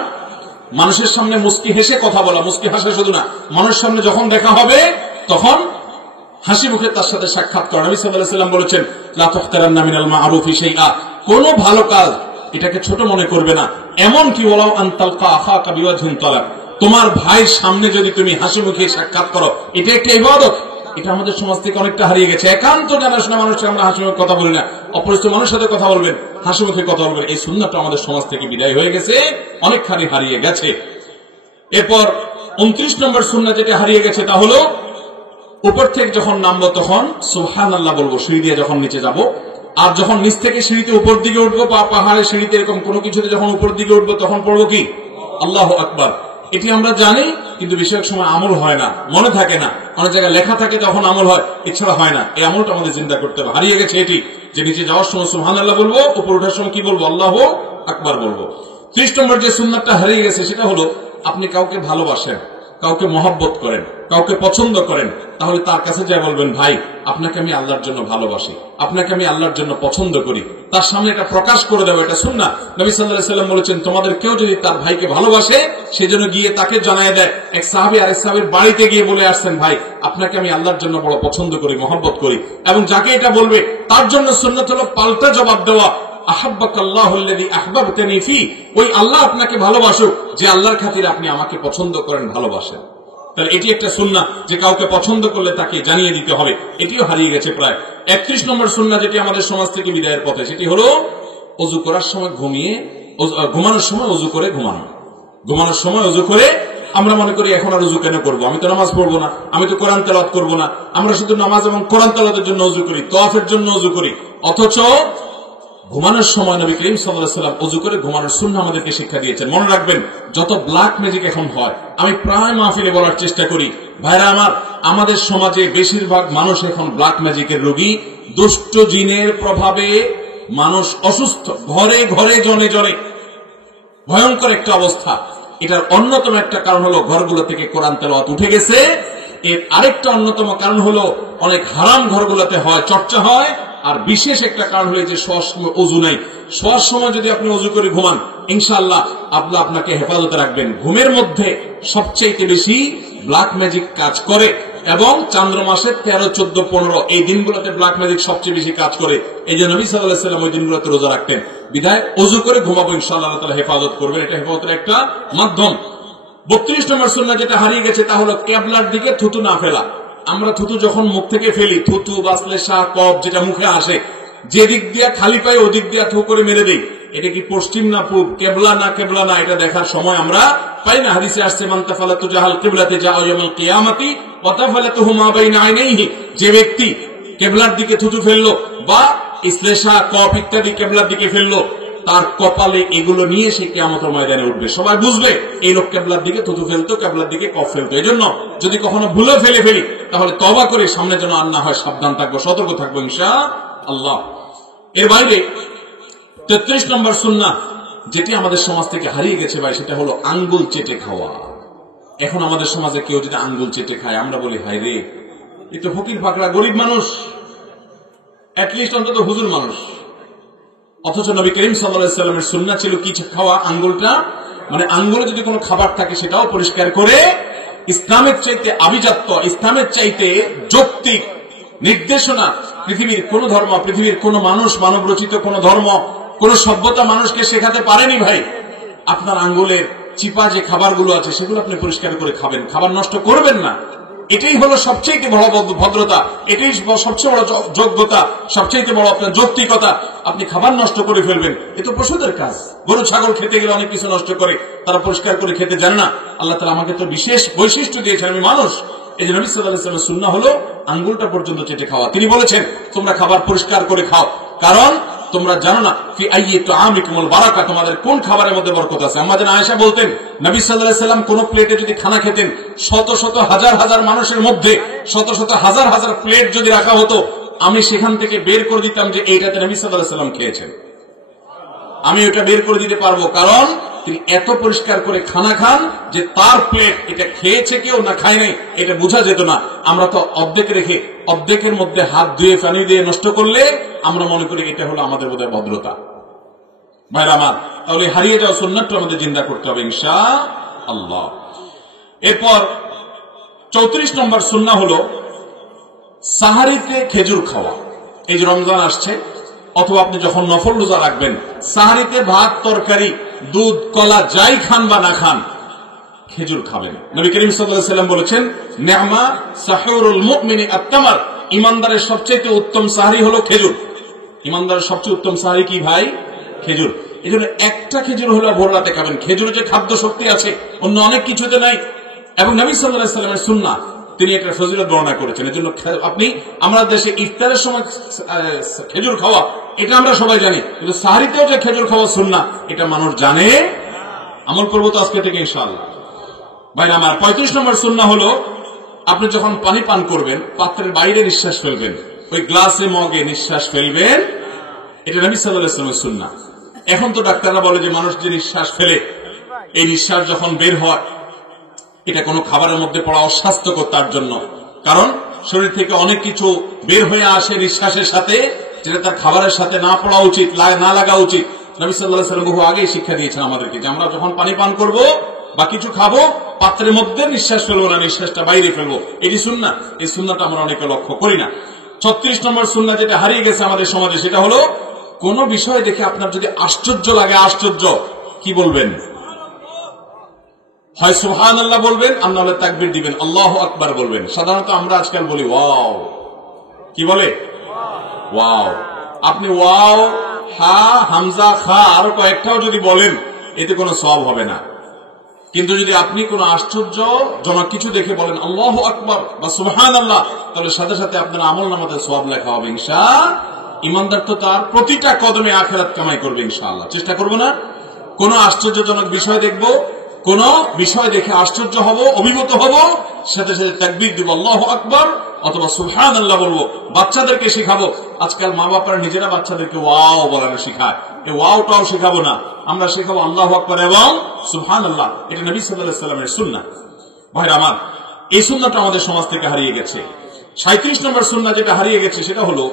মানুষের সামনে মুস্কি হেসে কথা বলা। মুস্কি হাসা শুধু না, মানুষের সামনে যখন দেখা হবে তখন হাসি মুখে তার সাথে সাক্ষাৎ করা। নবী সাল্লাল্লাহু আলাইহি ওয়াসাল্লাম বলেছেন, লা তাহতারান্না মিনাল মা'রুফি শাইআ, কোন ভালো কাজ এটাকে ছোট মনে করবে না। এমন কি ওয়ালাউ আন তালকা আখাকা বিওয়াজহিন তালাক, তোমার ভাইয়ের সামনে যদি তুমি হাসি মুখে সাক্ষাৎ করো, এটা একটা ইবাদত। এটা আমাদের সমাজ থেকে অনেকটা হারিয়ে গেছে। একান্ত জানাশোনা মানুষের আমরা হাসি মুখে কথা বলি না, অপরিচিত মানুষের সাথে কথা বলবেন, হাসি মুখে কথা বলবেন। এই সুন্নাহটা আমাদের সমাজ থেকে বিদায় হয়ে গেছে, অনেকখানি হারিয়ে গেছে। এরপর 29 নম্বর সুন্নাহ যেটা হারিয়ে গেছে তা হলো উপর থেকে যখন নামবো তখন সুবহানাল্লাহ বলবো, সিঁড়ি দিয়ে যখন নিচে যাব। আর যখন নিচ থেকে সিঁড়িতে উপর দিকে উঠবো বা পাহাড়ের সিঁড়িতে এরকম কোনো কিছুতে যখন উপর দিকে উঠবো তখন পড়বো কি? আল্লাহু আকবার। এটি আমরা জানি, কিন্তু বেশিরভাগ সময় আমল হয় না, মনে থাকে না। অনেক জায়গায় লেখা থাকে তখন আমল হয়, এছাড়া হয় না। এই আমলটা আমাদের চিন্তা করতে হবে। হারিয়ে গেছে এটি, যে নিচে যাওয়ার সময় সুবহানাল্লাহ বলবো, উপর ওঠার সময় কি বলবো? আল্লাহু আকবার বলবো। 30 নম্বর যে সুন্নাহটা হারিয়ে গেছে সেটা হলো আপনি কাউকে ভালোবাসেন, কাউকে মহব্বত করেন, কাউকে পছন্দ করেন, তাহলে তার কাছে যা বলবেন, ভাই আপনাকে আমি আল্লাহর জন্য ভালোবাসি, আপনাকে আমি আল্লাহর জন্য পছন্দ করি। তার সামনে এটা প্রকাশ করে দেবো, এটা সুন্নাহ। নবী সাল্লাল্লাহু আলাইহি ওয়াসাল্লাম বলেছেন, তোমাদের কেউ যদি তার ভাইকে ভালোবাসে সেজন্য গিয়ে তাকে জানায় দেয়। এক সাহাবী আরেক সাহাবীর বাড়িতে গিয়ে বলে আসছেন, ভাই আপনাকে আমি আল্লাহর জন্য বড় পছন্দ করি, মহব্বত করি। এবং যাকে এটা বলবে তার জন্য সুন্নাত হলো পাল্টা জবাব দেওয়া, আহাব্বাকাল্লাহুল্লাযী আহবাবতানি ফি, ওই আল্লাহ আপনাকে ভালোবাসুক যে আল্লাহর খাতিরে আপনি আমাকে পছন্দ করেন, ভালোবাসেন। তাহলে এটি একটা সুন্নাহ যে কাউকে পছন্দ করলে তাকে জানিয়ে দিতে হবে। এটিও হারিয়ে গেছে প্রায়। 31 নম্বর সুন্নাহ যেটি আমাদের সমাজ থেকে বিদায়ের পথে, সেটি হলো ওযু করার সময় ঘুমানোর সময় ওযু করে ঘুমানো। ঘুমানোর সময় ওযু করে, আমরা মনে করি এখন আর ওযু কেন করবো, আমি তো নামাজ পড়বো না, আমি তো কোরআন তেলাওয়াত করবো না। আমরা শুধু নামাজ এবং কোরআন তেলাওয়াতের জন্য ওযু করি, তাওয়াফের জন্য ওযু করি। অথচ ঘুমানোর সময় নবী করিম সাল্লাল্লাহু আলাইহি ওয়াসাল্লাম ওযু করে ঘুমানোর সুন্নাহ আমাদেরকে শিক্ষা দিয়েছেন। মনে রাখবেন, যত ব্ল্যাক ম্যাজিক এখন হয়, আমি প্রায় মাহফিলে বলার চেষ্টা করি, ভাইরা আমার, আমাদের সমাজে বেশিরভাগ মানুষ এখন ব্ল্যাক ম্যাজিকের রোগী। দুষ্ট জিনের প্রভাবে মানুষ অসুস্থ, ঘরে ঘরে জনে জনে, ভয়ঙ্কর একটা অবস্থা। এটার অন্যতম একটা কারণ হলো ঘরগুলো থেকে কোরআন তেলাওয়াত উঠে গেছে। এর আরেকটা অন্যতম কারণ হলো অনেক হারাম ঘরগুলোতে হয়, চর্চা হয়। আর বিশেষ একটা কারণ হলো যে শোয়ার সময় ওযু নাই। শোয়ার সময় যদি আপনি ওযু করে ঘুমান, ইনশাআল্লাহ আল্লাহ আপনাকে হেফাজতে রাখবেন। ঘুমের মধ্যে সবচেয়ে বেশি ব্ল্যাক ম্যাজিক কাজ করে, এবং চান্দ্র মাসের 13, 14, 15 এই দিনগুলোতে ব্ল্যাক ম্যাজিক সবচেয়ে বেশি কাজ করে। এই জন্য নবী সাল্লাল্লাহু আলাইহি ওয়াসাল্লাম ওই দিনগুলোতে রোজা রাখতেন। বিধায় ওযু করে ঘুমাবো, ইনশাআল্লাহ আল্লাহ তাআলা হেফাজত করবেন। এটা হেফাজতের একটা মাধ্যম। 32 নম্বর সুন্নাহ যেটা হারিয়ে গেছে তা হলো কিবলার দিকে থুতু না ফেলা। আমরা থুতু যখন মুখ থেকে ফেলি, থুতু বা শ্লেষা, কফ যেটা মুখে আসে, যে দিক দিয়ে খালি পাই ওদিক দিয়ে থু করে মেরে দেই। এটা কি পশ্চিম না পূব, কেবলা না কেবলা না, এটা দেখার সময় আমরা পাই না। হাদিসে আসছে, মান তাফালাতু জাহাল কিবলাতে যা ইয়াউমুল কিয়ামাতি ওয়া তাফালাতুহু মা বাইনা আইনাইহি, যে ব্যক্তি কেবলার দিকে থুতু ফেললো বা শ্লেষা, কফ ইত্যাদি কেবলার দিকে ফেললো, তার কপালে এগুলো নিয়ে সে কিয়ামতের ময়দানে উঠবে। সবাই বুঝবে এই লোক কেবলার দিকে থুতু ফেলতো, কেবলার দিকে কফ ফেলতো। এই জন্য যদি কখনো ভুলে ফেলি তাহলে তওবা করে সামনে যেন আর না হয়, সাবধান থাকবো, সতর্ক থাকবো ইনশাআল্লাহ। এর বাইরে 33 নম্বর সুন্নাহ যেটি আমাদের সমাজ থেকে হারিয়ে গেছে ভাই, সেটা হলো আঙ্গুল চেটে খাওয়া। এখন আমাদের সমাজে কেউ যদি আঙ্গুল চেটে খায়, আমরা বলি হায় রে, এ তো ফকির ফাকরা গরিব মানুষ, অ্যাটলিস্ট অন্তত হুজুর মানুষ। অথচ নবী করিম সাল্লাল্লাহু আলাইহি ওয়াসাল্লামের সুন্নাহ ছিল কি খাওয়া? আঙ্গুলটা, মানে আঙ্গুলে যদি কোনো খাবার থাকে সেটাও পরিষ্কার করে। ইসলামের চাইতে আভিজাত্য, ইসলামের চাইতে যৌক্তিক নির্দেশনা পৃথিবীর কোন ধর্ম, পৃথিবীর কোন মানুষ, মানব রচিত কোন ধর্ম, কোন সভ্যতা মানুষকে শেখাতে পারেনি ভাই। আপনার আঙ্গুলের চিপা যে খাবারগুলো আছে সেগুলো আপনি পরিষ্কার করে খাবেন, খাবার নষ্ট করবেন না। এটাই হলো সবচেয়ে বড় ভদ্রতা, এটাই সবচেয়ে বড় যোগ্যতা, সবচেয়ে বড় আপনার যৌক্তিকতা। আপনি খাবার নষ্ট করে ফেলবেন, এ তো পশুদের কাজ। গরু ছাগল খেতে গেলে অনেক কিছু নষ্ট করে, তারা পরিষ্কার করে খেতে জানে না। আল্লাহ তাআলা আমাকে তো বিশেষ বৈশিষ্ট্য দিয়েছেন, আমি মানুষ। এই যে নবী সাল্লাল্লাহু আলাইহি ওয়াসাল্লামের সুন্নাহ হলো আঙ্গুলটা পর্যন্ত চেটে খাওয়া। তিনি বলেছেন, তোমরা খাবার পরিষ্কার করে খাও, কারণ তোমরা জানো না ফি আইয়ি তুআমিকুমুল বারাকা, তোমাদের কোন খাবারের মধ্যে বরকত আছে। আম্মা জান আয়েশা বলতেন, নবী সাল্লাল্লাহু আলাইহি ওয়াসাল্লাম কোন প্লেটে যদি খানা খেতেন, শত শত হাজার হাজার মানুষের মধ্যে শত শত হাজার হাজার প্লেট যদি রাখা হতো, আমি সেখান থেকে বের করে দিতাম যে এইটাতে নবী সাল্লাল্লাহু আলাইহি ওয়াসাল্লাম খেয়েছেন। আমি ওটা বের করে দিতে পারবো, কারণ তিনি এত পরিষ্কার করে খানা খান যে তার প্লেট এটা খেয়েছে কেউ না খায় নাই এটা বোঝা যেত না। আমরা তো অর্ধেক রেখে অর্ধেকের মধ্যে হাত ধুয়ে পানি দিয়ে নষ্ট করলে আমরা মনে করি এটা হলো আমাদের বোধহয় ভদ্রতা। ভাইরা আমার, তাহলে হারিয়ে যাওয়া সুন্নাহটা আমাদের জিন্দা করতে হবে ইনশাআল্লাহ। এরপর 34 নম্বর সুন্নাহ হলো সাহারিতে খেজুর খাওয়া। এই যে রমজান আসছে, অথবা আপনি যখন নফল রোজা রাখবেন, সাহারিতে ভাত, তরকারি, দুধ, কলা যাই খান বা না খান, খেজুর খাবেন। নবী করিম সাল্লাল্লাহু আলাইহি ওয়াসাল্লাম বলেছেন, নি'মা সাহুরুল মুমিনি আত-তামার, ইমানদারের সবচেয়ে উত্তম সাহরি হলো খেজুর। ইমানদারের সবচেয়ে উত্তম সাহরি কি ভাই? খেজুর। এই জন্য একটা খেজুর হলো ভোর রাতে খাবেন। খেজুরে যে খাদ্য শক্তি আছে অন্য অনেক কিছুতে নাই, এবং নবী সাল্লাল্লাহু আলাইহি ওয়াসাল্লামের সুন্নাহ, তিনি একটা ফজিলত বর্ণনা করেছেন। এই জন্য আপনি, আমরা দেশে ইফতারের সময় খেজুর খাওয়া এটা আমরা সবাই জানি, কিন্তু সাহরিতেও যে খেজুর খাওয়া সুন্নাহ এটা মানুষ জানে। আমল করবো তো আজকে থেকে ইনশাআল্লাহ। ভাই আমার 35 নম্বর সুন্নাহ হলো আপনি যখন পানি পান করবেন, পাত্রের বাইরে নিঃশ্বাস ফেলবেন, ওই গ্লাসে মগে নিঃশ্বাস ফেলবেন। এটা নবী সাল্লাল্লাহু আলাইহি ওয়াসাল্লামের সুন্নাহ। এখন তো ডাক্তাররা বলে যে মানুষ যে নিঃশ্বাস ফেলে, এই নিঃশ্বাস যখন বের হয় এটা কোনো খাবারের মধ্যে পড়া অস্বাস্থ্যকর তার জন্য, কারণ শরীর থেকে অনেক কিছু বের হয়ে আসে নিঃশ্বাসের সাথে, যেটা তার খাবারের সাথে না পড়া উচিত, না লাগা উচিত। নবী সাল্লাল্লাহু আলাইহি ওয়াসাল্লাম বহু আগেই শিক্ষা দিয়েছেন আমাদেরকে যে আমরা যখন পানি পান করব বা কিছু খাবো, পাত্রের মধ্যে নিঃশ্বাস ফেলবো না, নিঃশ্বাসটা বাইরে ফেলবো। এটি সুন্নাহ। এই সুন্নাহটা আমরা অনেকে লক্ষ্য করি না। 36 নম্বর সুন্নাহ যেটা হারিয়ে গেছে আমাদের সমাজে, সেটা হলো কোন বিষয় দেখে আপনার যদি আশ্চর্য লাগে, আশ্চর্য কি বলবেন? হয় সুবহানাল্লাহ বলবেন, আর নাহলে তাকবীর দিবেন, আল্লাহু আকবার বলবেন। সাধারণত আমরা আজকাল বলি ওয়াও। কি বলে? ওয়াও। আপনি ওয়াও, হা, হামজা, খা আরো কয়েকটাও যদি বলেন এতে কোনো সওয়াব হবে না। কিন্তু যদি আপনি কোনো আশ্চর্যজনক কিছু দেখে বলেন আল্লাহু আকবার বা সুবহানাল্লাহ, তাহলে সাথে সাথে আপনার আমলনামাতে সওয়াব লেখা হবে ইনশাআল্লাহ। ইমানদার তো তার প্রতিটা কদমে আখিরাত কামাই করবে ইনশাআল্লাহ। চেষ্টা করব না? কোন আশ্চর্যজনক বিষয় দেখব, কোন বিষয় দেখে আশ্চর্য হব, অভিভূত হব, সাথে সাথে তাকবীর দিব, আল্লাহু আকবার, অথবা সুবহানাল্লাহ বলবো। বাচ্চাদেরকে শেখাবো। আজকাল মা বাবারা নিজেরা বাচ্চাদেরকে ওয়াও বলানো শেখায়। এই ওয়াওটাও শেখাবো না, আমরা শেখাবো আল্লাহু আকবার এবং সুবহানাল্লাহ। এটা নবী সাল্লাল্লাহু আলাইহি ওয়াসাল্লামের সুন্নাহ। ভাইরা আমার, এই সুন্নাহটা আমাদের সমাজ থেকে হারিয়ে গেছে। 37 নম্বর সুন্নাহ যেটা হারিয়ে গেছে সেটা হলো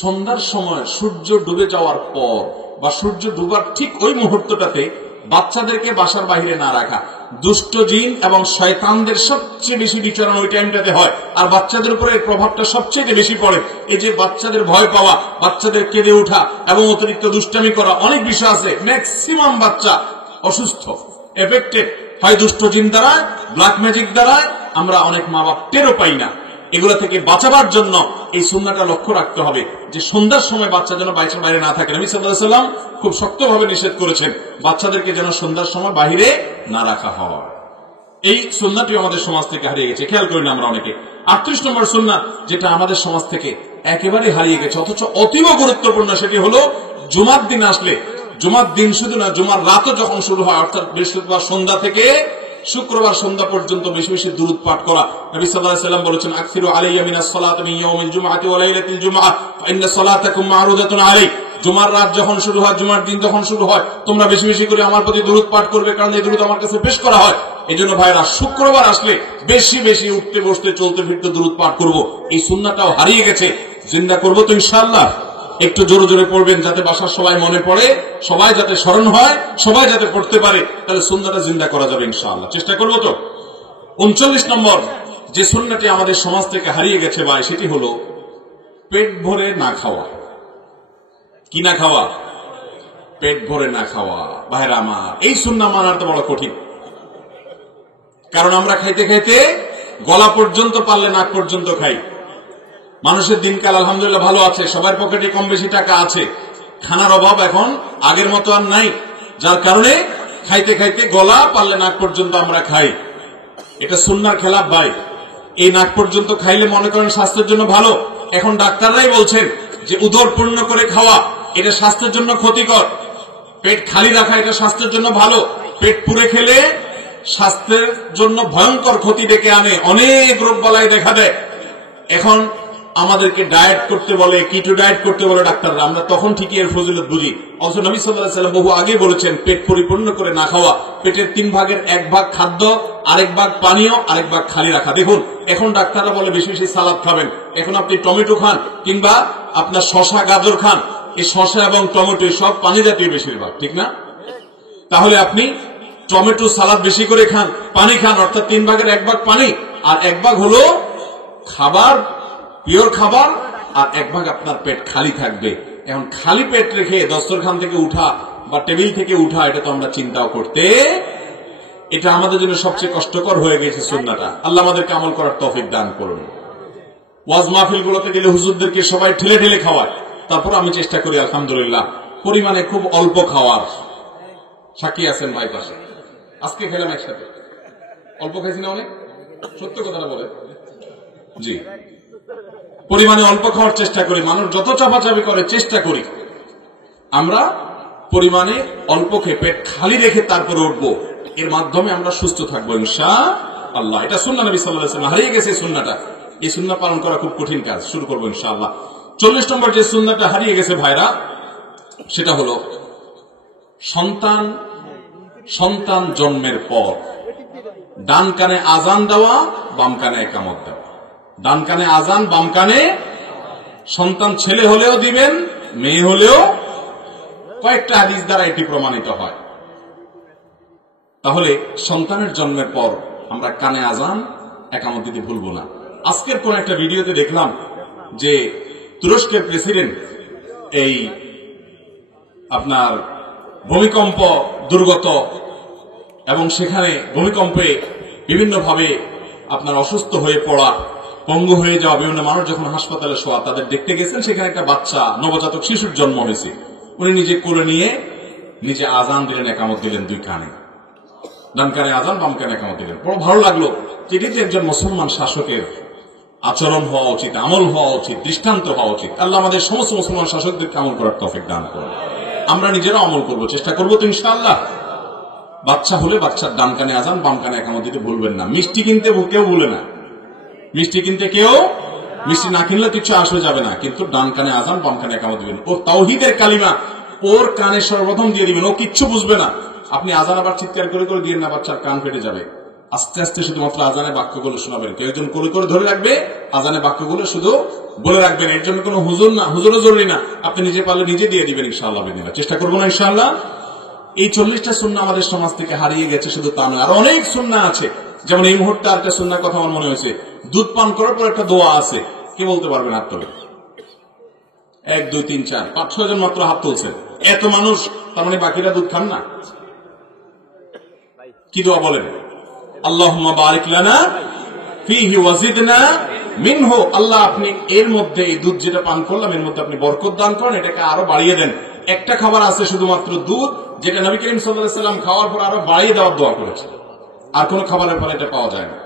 সন্ধ্যার সময় সূর্য ডুবে যাওয়ার পর বা সূর্য ডুবার ঠিক ওই মুহূর্তটাতে বাচ্চাদেরকে বাসার বাইরে না রাখা। দুষ্ট জিন এবং শয়তানদের সবচেয়ে বেশি বিচরণ ওই টাইমটাতে হয়, আর বাচ্চাদের উপরে এর প্রভাবটা সবচেয়ে বেশি পড়ে। এই যে বাচ্চাদের ভয় পাওয়া, বাচ্চাদের কেঁদে ওঠা এবং অতিরিক্ত দুষ্টামি করা, অনেক বিষয় আছে। ম্যাক্সিমাম বাচ্চা অসুস্থ, এফেক্টেড হয় দুষ্ট জিন দ্বারা, ব্ল্যাক ম্যাজিক দ্বারা। আমরা অনেক মা বাপ টেরও পাই না। এগুলো থেকে বাঁচাবার জন্য এই সুন্নাহটা লক্ষ্য রাখতে হবে যে সন্ধ্যার সময় বাচ্চা যেন বাড়ির বাইরে না থাকে। নবী সাল্লাল্লাহু আলাইহি ওয়াসাল্লাম খুব শক্তভাবে নিষেধ করেছেন বাচ্চাদেরকে যেন সন্ধ্যার সময় বাইরে না রাখা হয়। এই সুন্নাহটি আমাদের সমাজ থেকে হারিয়ে গেছে, খেয়াল করি না আমরা অনেকে। 38 নম্বর সুন্নাহ যেটা আমাদের সমাজ থেকে একেবারে হারিয়ে গেছে, অথচ অতীব গুরুত্বপূর্ণ, সেটি হলো জুমার দিন আসলে, জুমার দিন শুধু না, জুমার রাতও যখন শুরু হয়, অর্থাৎ বৃহস্পতিবার সন্ধ্যা থেকে শুক্রবার সন্ধ্যা পর্যন্ত বেশি বেশি দুরূদ পাঠ করা। নবী সাল্লাল্লাহু আলাইহি ওয়াসাল্লাম বলেছেন, আকসিরু আলাইয়া মিনাস সালাতি মিন ইয়াউমিল জুমআতি ওয়া লাইলাতিল জুমআহ ফা ইন্না সালাতাকুম মা'রুদাতুন আলাই। জুমার রাত যখন শুরু হয়, জুমার দিন যখন শুরু হয়, তোমরা বেশি বেশি করে আমার প্রতি দুরূদ পাঠ করবে, কারণ এই দুরূদ আমার কাছে পেশ করা হয়। এজন্য ভাইরা, শুক্রবার আসলে বেশি বেশি উঠতে বসতে চলতে ফিরতে দুরূদ পাঠ করব। এই সুন্নাহটাও হারিয়ে গেছে, জিন্দা করব তো ইনশাআল্লাহ। একটু জোরে জোরে পড়বেন যাতে বাসার সবাই মনে পড়ে, সবাই যাতে স্মরণ হয়, সবাই যাতে পড়তে পারে, তাহলে সুন্নাহটা জিন্দা করা যাবে ইনশাআল্লাহ। চেষ্টা করব তো। 39 নম্বর যে সুন্নাহটি আমাদের সমাজ থেকে হারিয়ে গেছে ভাই, সেটি হলো পেট ভরে না খাওয়া। কি না খাওয়া? পেট ভরে না খাওয়া। ভাইরা আমার, এই সুন্নাহ মানার তো বড় কঠিন, কারণ আমরা খাইতে খাইতে গলা পর্যন্ত, পারলে নাক পর্যন্ত খাই। মানুষের দিনকাল আলহামদুলিল্লাহ ভালো আছে, সবার পকেটে কম বেশি টাকা আছে, খানার অভাব এখন আগের মতো আর নাই, যার কারণে খাইতে খাইতে গলা, পারলে নাক পর্যন্ত আমরা খাই। এটা সুন্নাহর খেলাফ ভাই। এই নাক পর্যন্ত খাইলে মনে করেন স্বাস্থ্যের জন্য ভালো। এখন ডাক্তাররাই বলছেন যে উদর পূর্ণ করে খাওয়া এটা স্বাস্থ্যের জন্য ক্ষতিকর, পেট খালি রাখা এটা স্বাস্থ্যের জন্য ভালো। পেট পুরে খেলে স্বাস্থ্যের জন্য ভয়ঙ্কর ক্ষতি ডেকে আনে, অনেক রোগ বালাই দেখা দেয়। এখন আমাদেরকে ডায়েট করতে বলে, কিটো ডায়েট করতে বলে ডাক্তাররা, আমরা তখন ঠিকই এর ফজিলত বুঝি। অথচ নবী সাল্লাল্লাহু আলাইহি ওয়াসাল্লাম বহু আগে বলেছেন পেট পরিপূর্ণ করে না খাওয়া, পেটের 3 ভাগের 1 ভাগ খাদ্য, আরেক ভাগ পানীয়, আরেক ভাগ খালি রাখা। দেখুন, এখন ডাক্তাররা বলে বেশি বেশি সালাদ খাবেন। এখন আপনি টমেটো খান কিংবা আপনার শশা গাজর খান, এই শশা এবং টমেটো সব পানি জাতীয় বেশিরভাগ, ঠিক না? তাহলে আপনি টমেটো সালাদ বেশি করে খান, পানি খান, অর্থাৎ 3 ভাগের 1 ভাগ পানি, আর 1 ভাগ হলো খাবার, পিওর খাবার, আর 1 ভাগ আপনার পেট খালি থাকবে। এখন খালি পেট রেখে দস্তরখান থেকে উঠা বা টেবিল থেকে উঠা, এটা তো আমরা চিন্তাও করতে, এটা আমাদের জন্য সবচেয়ে কষ্টকর হয়ে গেছে সুন্নাহটা। আল্লাহ আমাদেরকে আমল করার তৌফিক দান করুন। ওয়াজ মাহফিল গুলোতে গেলে হুজুরদেরকে সবাই ঠেলে ঠেলে খাওয়ায়, তারপর আমি চেষ্টা করি আলহামদুলিল্লাহ পরিমাণে খুব অল্প খাওয়ার। সাক্ষী আছেন ভাই পাশে, আজকে খেলাম একসাথে, অল্প খাইছি না অনেক, সত্য কথাটা বলে। জি, পরিমাণে অল্প খাওয়ার চেষ্টা করি। মানুষ যত চাপাচাপি করে, চেষ্টা করি আমরা পরিমাণে অল্প খেয়ে পেট খালি রেখে তারপরে উঠবো। এর মাধ্যমে আমরা সুস্থ থাকবো ইনশাআল্লাহ। এটা সুন্নাহ নবী সাল্লাল্লাহু আলাইহি ওয়াসাল্লাম, হারিয়ে গেছে সুন্নাহটা। এই সুন্নাহ পালন করা খুব কঠিন কাজ, শুরু করবো ইনশাআল্লাহ। 40 নম্বর যে সুন্নাহটা হারিয়ে গেছে ভাইরা, সেটা হলো সন্তান জন্মের পর ডান কানে আজান দেওয়া, বাম কানে ইকামত দেওয়া। ডান কানে আজান, বাম কানে, সন্তান ছেলে হলেও দিবেন, মেয়ে হলেও। কয়েকটা হাদিস দ্বারা এটি প্রমাণিত হয়। তাহলে সন্তানের জন্মের পর আমরা কানে আজান, ইকামত দিতে ভুলবো না। আজকের কোন একটা ভিডিওতে দেখলাম যে তুরস্কের প্রেসিডেন্ট এই আপনার ভূমিকম্প দুর্গত এবং সেখানে ভূমিকম্পে বিভিন্নভাবে আপনার অসুস্থ হয়ে পড়া, পঙ্গু হয়ে যাওয়া বিভিন্ন মানুষ যখন হাসপাতালে শোয়া, তাদের দেখতে গেছেন। সেখানে একটা বাচ্চা, নবজাতক শিশুর জন্ম হয়েছে। উনি নিজে কোলে নিয়ে নিজে আজান দিলেন, ইকামত দিলেন 2 কানে। ডান কানে আজান, বাম কানে ইকামত দিলেন। বড় ভালো লাগলো। এটি তো একজন মুসলমান শাসকের আচরণ হওয়া উচিত, আমল হওয়া উচিত, দৃষ্টান্ত হওয়া উচিত। আল্লাহ আমাদের সমস্ত মুসলমান শাসকদেরকে আমল করার তৌফিক দান করুন। আমরা নিজেরা আমল করব, চেষ্টা করবো তো ইনশাআল্লাহ। বাচ্চা হলে বাচ্চার ডান কানে আজান বাম কানে একামত দিতে ভুলবেন না। মিষ্টি কিনতে কেউ ভুলে না, মিষ্টি কিনতে কেউ, মিষ্টি না কিনলে কিছু আসবে যাবে না, কিন্তু ডান কানে আজান বাম কানে একামত দিবেন। ও তাওহীদের কালিমা ওর কানে সর্বপ্রথম দিয়ে দিবেন, ও কিচ্ছু বুঝবে না। আপনি আজান আবার চিৎকার করে করে দিয়ে না, বাচ্চার কান ফেটে যাবে। আস্তে আস্তে শুধুমাত্র আজানে বাক্যগুলো শোনাবেন। কেউ একজন করে করে ধরে রাখবে, আজানে বাক্যগুলো শুধু বলে রাখবেন। এর জন্য কোনো হুজুর না, হুজুরও জরুরি না, আপনি নিজে পারলে নিজে দিয়ে দিবেন ইনশাআল্লাহ। চেষ্টা করবো না ইনশাআল্লাহ। এই 40টা সুন্নাহ আমাদের সমাজ থেকে হারিয়ে গেছে, শুধু তা নয়, আর অনেক সুন্নাহ আছে। যেমন এই মুহূর্তে একটা সুন্নাহর কথা আমার মনে হয়েছে, দুধ পান করার পর একটা দোয়া আছে। কে বলতে পারবেন হাত তোলে? 1 2 3 4 5 6 জন মাত্র হাত তুলছে। এত মানুষ, তার মানে বাকিরা দুধ খান না? কি দোয়া বলেন? আল্লাহুম্মা বারিক লানা ফীহি ওয়াজিদনা মিনহু। আল্লাহ আপনি এর মধ্যে, এই দুধ যেটা পান করলাম এর মধ্যে আপনি বরকত দান করেন, এটাকে আরো বাড়িয়ে দেন। একটা খাবার আছে শুধুমাত্র দুধ, যেটা নবী করিম সাল্লাল্লাহু আলাইহি ওয়াসাল্লাম খাওয়ার পর আরো বাড়িয়ে দেওয়ার দোয়া করেছে। আর কোন খাবারের পরে এটা পাওয়া যায় না,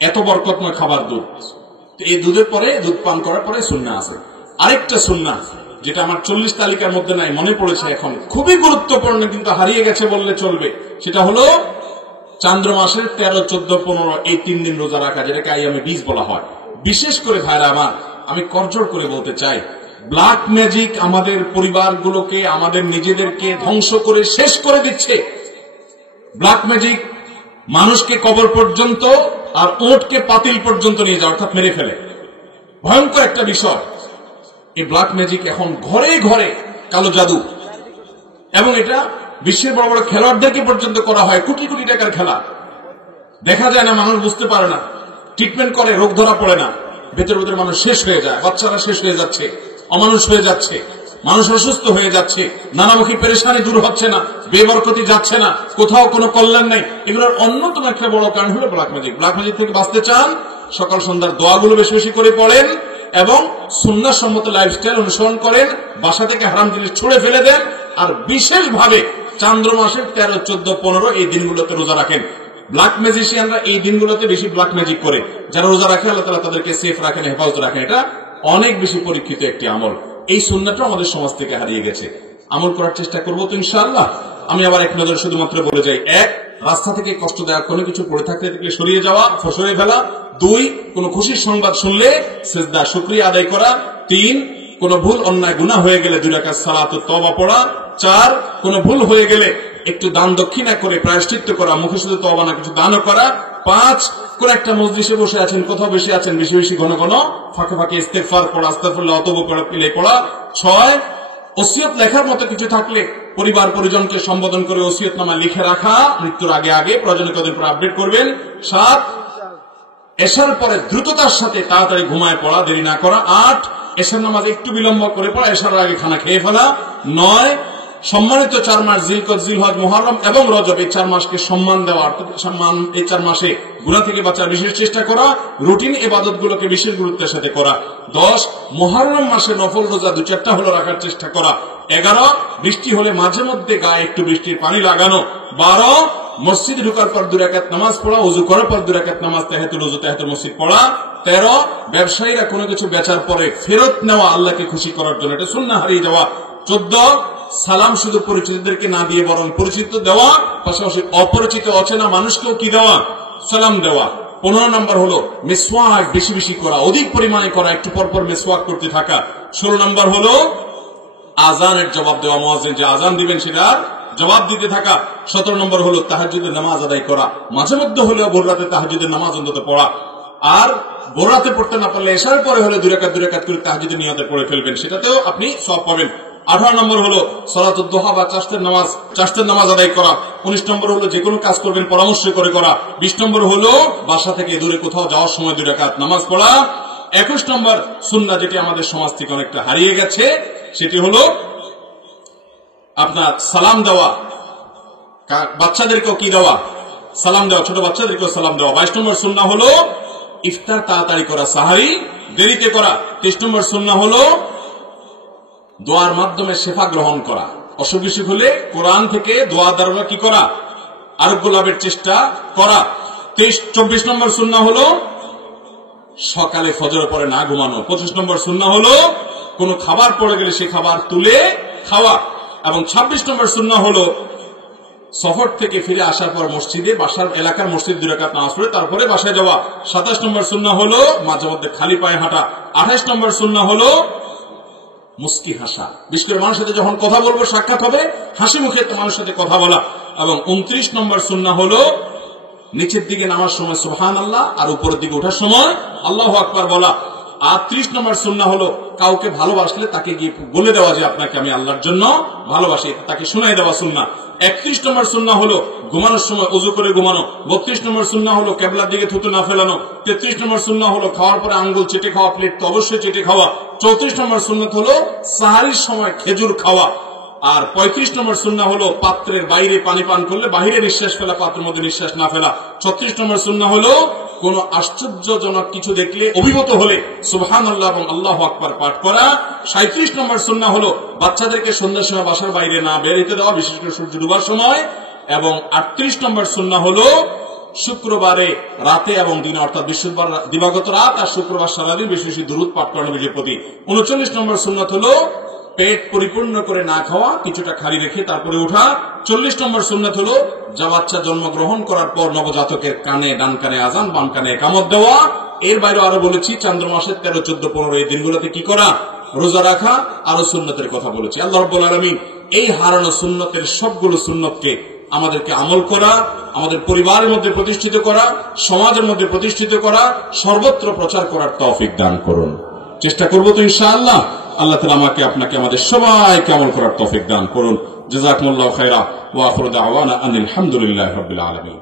এত বরকতময় খাবার দুধ। এই দুধের পরে, দুধ পান করার পরে সুন্নাহ আছে। আরেকটা সুন্নাহ যেটা আমার 40 তালিকার মধ্যে নাই, মনে পড়েছে এখন, খুবই গুরুত্বপূর্ণ, কিন্তু হারিয়ে গেছে বললে চলবে। সেটা হলো চান্দ্র মাসের 13, 14, 15 এই 3 দিন রোজা রাখা, যেটাকে আইয়ামে বীজ বলা হয়। বিশেষ করে ভাইরা আমার, আমি করজোড় করে বলতে চাই, ব্ল্যাক ম্যাজিক আমাদের পরিবারগুলোকে, আমাদের নিজেদেরকে ধ্বংস করে শেষ করে দিচ্ছে। ব্ল্যাক ম্যাজিক মানুষকে কবর পর্যন্ত আর ওটকে পাতিল পর্যন্ত নিয়ে যায়, অর্থাৎ মেরে ফেলে। ভয়ঙ্কর একটা বিষয়। এই ব্ল্যাক ম্যাজিক এখন ঘরে ঘরে কালো জাদু, এবং এটা বিশ্বের বড় বড় খেলোয়াড়দেরকে পর্যন্ত করা হয়। কোটি কোটি টাকার খেলা, দেখা যায় না, মানুষ বুঝতে পারে না, ট্রিটমেন্ট করে, রোগ ধরা পড়ে না, ভেতর ভেতর মানুষ শেষ হয়ে যায়, বাচ্চারা শেষ হয়ে যাচ্ছে, অমানুষ হয়ে যাচ্ছে, মানুষ অসুস্থ হয়ে যাচ্ছে, নানামুখী পেরেশানি দূর হচ্ছে না, বেবরকতি যাচ্ছে না, কোথাও কোনো কল্যাণ নেই। এগুলোর অন্যতম একটা বড় কারণ হলো ব্ল্যাক ম্যাজিক। ব্ল্যাক ম্যাজিক থেকে বাঁচতে চান, সকাল সন্ধ্যার দোয়াগুলো বেশি বেশি করে পড়েন এবং সুন্নাহ সম্মত লাইফস্টাইল অনুসরণ করেন, বাসা থেকে হারাম জিনিস ছুড়ে ফেলে দেন, আর বিশেষভাবে চান্দ্র মাসের 13, 14, 15 এই দিনগুলোতে রোজা রাখেন। ব্ল্যাক ম্যাজিশিয়ানরা এই দিনগুলোতে বেশি ব্ল্যাক ম্যাজিক করে, যারা রোজা রাখে আল্লাহ তাআলা তাদেরকে সেফ রাখেন, হেফাজত রাখেন। এটা অনেক বেশি পরীক্ষিত একটি আমল। এই সুন্নাহটা আমাদের সমাজ থেকে হারিয়ে গেছে। আমল করার চেষ্টা করবো তো ইনশাআল্লাহ। আমি আবার এক নজর শুধুমাত্র বলে যাই, 1, রাস্তা থেকে কষ্টদায়ক কোনো কিছু পড়ে থাকলে সরিয়ে যাওয়া, সরিয়ে ফেলা। 2, কোনো খুশির সংবাদ শুনলে সিজদা শুকরিয়া আদায় করা। 3, কোনো ভুল অন্যায় গুনাহ হয়ে গেলে 2 রাকাত সালাত ও তওবা পড়া। 4, কোনো ভুল হয়ে গেলে একটু দান দক্ষিণা করে প্রায়শ্চিত্ত করা, মুখে শুধু তওবা না, কিছু দানও করা। 5, কোন একটা মজলিসে বসে আছেন, কোথাও বেশি আছেন, বেশি বেশি ঘন ঘন ফাঁকে ফাঁকে ইস্তেগফার পড়া, আস্তাগফিরুল্লাহ, তওবা পড়া। 6, ওসিয়ত লেখার মতো কিছু থাকলে পরিবার পরিজনকে সম্বোধন করে ওসিয়তনামা লিখে রাখা, মৃত্যুর আগে আগে, প্রয়োজনে কদিন পর আপডেট করবেন। 7, এশার পরে দ্রুততার সাথে তাড়াতাড়ি ঘুমায় পড়া, দেরি না করা। 8, এশার নামাজ একটু বিলম্ব করে পড়া, এশার আগে খানা খেয়ে ফেলা। 9, সম্মানিত 4 মাস জিলকদ, জিলহজ, মুহররম এবং রজব, এই 4 মাসকে সম্মান দেওয়া, সম্মান, এই 4 মাসে গুনাহ থেকে বাঁচার বিশেষ চেষ্টা করা, রুটিন ইবাদতগুলোকে বিশেষ গুরুত্বের সাথে করা। 10, মুহররম মাসে নফল রোজা 2-4টা হলো রাখার চেষ্টা করা। 11, বৃষ্টি হলে মাঝে মধ্যে গায়ে একটু বৃষ্টির পানি লাগানো। 12, মসজিদে ঢোকার পর 2 রাকাত নামাজ পড়া, ওযু করার পর 2 রাকাত নামাজ, তাহিয়াতুল ওযু, তাহিয়াতুল মসজিদ পড়া। 13, ব্যবসায়ীরা কোনো কিছু বেচার পরে ফেরত নেওয়া, আল্লাহকে খুশি করার জন্য, এটা সুন্নাহ হারিয়ে যাওয়া। 14, সালাম শুধু পরিচিতদেরকে না দিয়ে বরং পরিচিত দেওয়া, পাশাপাশি অপরিচিত অচেনা মানুষকেও কি দেওয়া, সালাম দেওয়া। 15 নম্বর হলো মিসওয়াক বেশি বেশি করা, অধিক পরিমাণে করা, একটু পর পর মিসওয়াক করতে থাকা। 16 নম্বর হলো আজানের জবাব দেওয়া, মুয়াজ্জিন যে আজান দিবেন সেটার জবাব দিতে থাকা। 17 নম্বর হলো তাহাজ্জুদের নামাজ আদায় করা, মাঝে মধ্যে হলেও ভোর রাতে তাহাজ্জুদের নামাজ অন্তত পড়া। আর ভোর রাতে পড়তে না পারলে এশার পরে হলে 2 রাকাত করে তাহাজ্জুদের নিয়তে পড়ে ফেলবেন, সেটাতেও আপনি সওয়াব পাবেন। 18 নম্বর হলো সালাতুদ দুহা বা চাশতের নামাজ আদায় করা। 19 নম্বর হলো যে কোনো কাজ করবেন পরামর্শ করে করা। 20 নম্বর হলো বাসা থেকে দূরে কোথাও যাওয়ার সময় 2 রাকাত নামাজ পড়া। 21 নম্বর সুন্নাহ, যেটি আমাদের সমাজ থেকে অনেকটা হারিয়ে গেছে, সেটি হলো আপনার সালাম দেওয়া, বাচ্চাদেরকেও কি দেওয়া, সালাম দেওয়া, ছোট বাচ্চাদেরকেও সালাম দেওয়া। 22 নম্বর সুন্নাহ হলো ইফতার তাড়াতাড়ি করা, সাহারি দেরিতে করা। 23 নম্বর সুন্নাহ হলো দোয়ার মাধ্যমে শেফা গ্রহণ করা, অসুখ বিসুখ হলে কোরআন থেকে দোয়া দ্বারা কি করা, আরোগ্য লাভের চেষ্টা করা। 24 নম্বর সুন্নাহ হলো সকালে ফজর পরে না ঘুমানো। 25 নম্বর সুন্নাহ হলো কোনো খাবার পড়ে গেলে সে খাবার তুলে খাওয়া। এবং 26 নম্বর সুন্নাহ হলো সফর থেকে ফিরে আসার পর মসজিদে, বাসার এলাকার মসজিদ 2 রাকাত নামাজ পড়ে তারপরে বাসায় যাওয়া। 27 নম্বর সুন্নাহ হলো মাঝে মধ্যে খালি পায়ে হাঁটা। 28 নম্বর সুন্নাহ হলো মুস্কি হাসা। বিশেষ করে মানুষের সাথে যখন কথা বলবো, সাক্ষাৎ হবে, হাসি মুখে মানুষের সাথে কথা বলা। এবং 29 নম্বর সুন্নাহ হলো নিচের দিকে নামার সময় সুবহানাল্লাহ আর উপরের দিকে ওঠার সময় আল্লাহু আকবার বলা। আর 30 নম্বর সুন্নাহ হলো কাউকে ভালোবাসলে তাকে গিয়ে বলে দেওয়া যে আপনাকে আমি আল্লাহর জন্য ভালোবাসি, তাকে শোনাই দেওয়া সুন্নাহ। 31 নম্বর সুন্নাহ হলো ঘুমানোর সময় ওযু করে ঘুমানো। 32 নম্বর সুন্নাহ হলো কিবলার দিকে থুতু না ফেলানো। 33 নম্বর সুন্নাহ হলো খাওয়ার পরে আঙ্গুল চেটে খাওয়া, প্লেট তো অবশ্যই চেটে খাওয়া। 34 নম্বর সুন্নাত হলো সাহারির সময় খেজুর খাওয়া। আর 35 নম্বর সুন্নাহ হলো পাত্রের বাইরে পানি পান করলে বাহিরে নিঃশ্বাস ফেলা, পাত্রের মধ্যে নিঃশ্বাস না ফেলা। 36 নম্বর সুন্নাহ হলো কোন আশ্চর্যজনক কিছু দেখলে, অভিভূত হলে সুবহানাল্লাহ এবং আল্লাহু আকবার পাঠ করা। 37 নম্বর সুন্নাহ হলো বাচ্চাদেরকে সন্ধ্যার সময় বাসার বাইরে না বের হতে দেওয়া, বিশেষ করে সূর্য ডুবার সময়। এবং 38 নম্বর সুন্নাহ হলো শুক্রবারে রাতে এবং দিনে, অর্থাৎ বৃহস্পতিবার দিবাগত রাত আর শুক্রবার সারাদিন বেশি বেশি দুরূদ পাঠ করানো নিজের প্রতি। 39 নম্বর সুন্নাত হলো পেট পরিপূর্ণ করে না খাওয়া, কিছুটা খালি রেখে তারপরে ওঠা। 40 নম্বর সুন্নাত হলো যা বাচ্চা জন্মগ্রহণ করার পর নবজাতকের কানে, ডান কানে আজান, বাম কানে একামত দেওয়া। এর বাইরে আরো বলেছি চন্দ্র মাসের 13, 14, 15 এই দিনগুলোতে কি করা, রোজা রাখা, আরো সুন্নতের কথা বলেছি। আল্লাহ রাব্বুল আলামিন এই হারানো সুন্নতের সবগুলো সুন্নতকে আমাদেরকে আমল করা, আমাদের পরিবারের মধ্যে প্রতিষ্ঠিত করা, সমাজের মধ্যে প্রতিষ্ঠিত করা, সর্বত্র প্রচার করার তৌফিক দান করুন। চেষ্টা করবো তো ইনশাআল্লাহ। আল্লাহ তাআলা আমাকে, আপনাকে, আমাদের সবাইকে আমল করার তৌফিক দান করুন। জাযাকুমুল্লাহু খায়রা ওয়া আখিরু দাওয়ানা আনিল হামদুলিল্লাহি রাব্বিল আলামিন।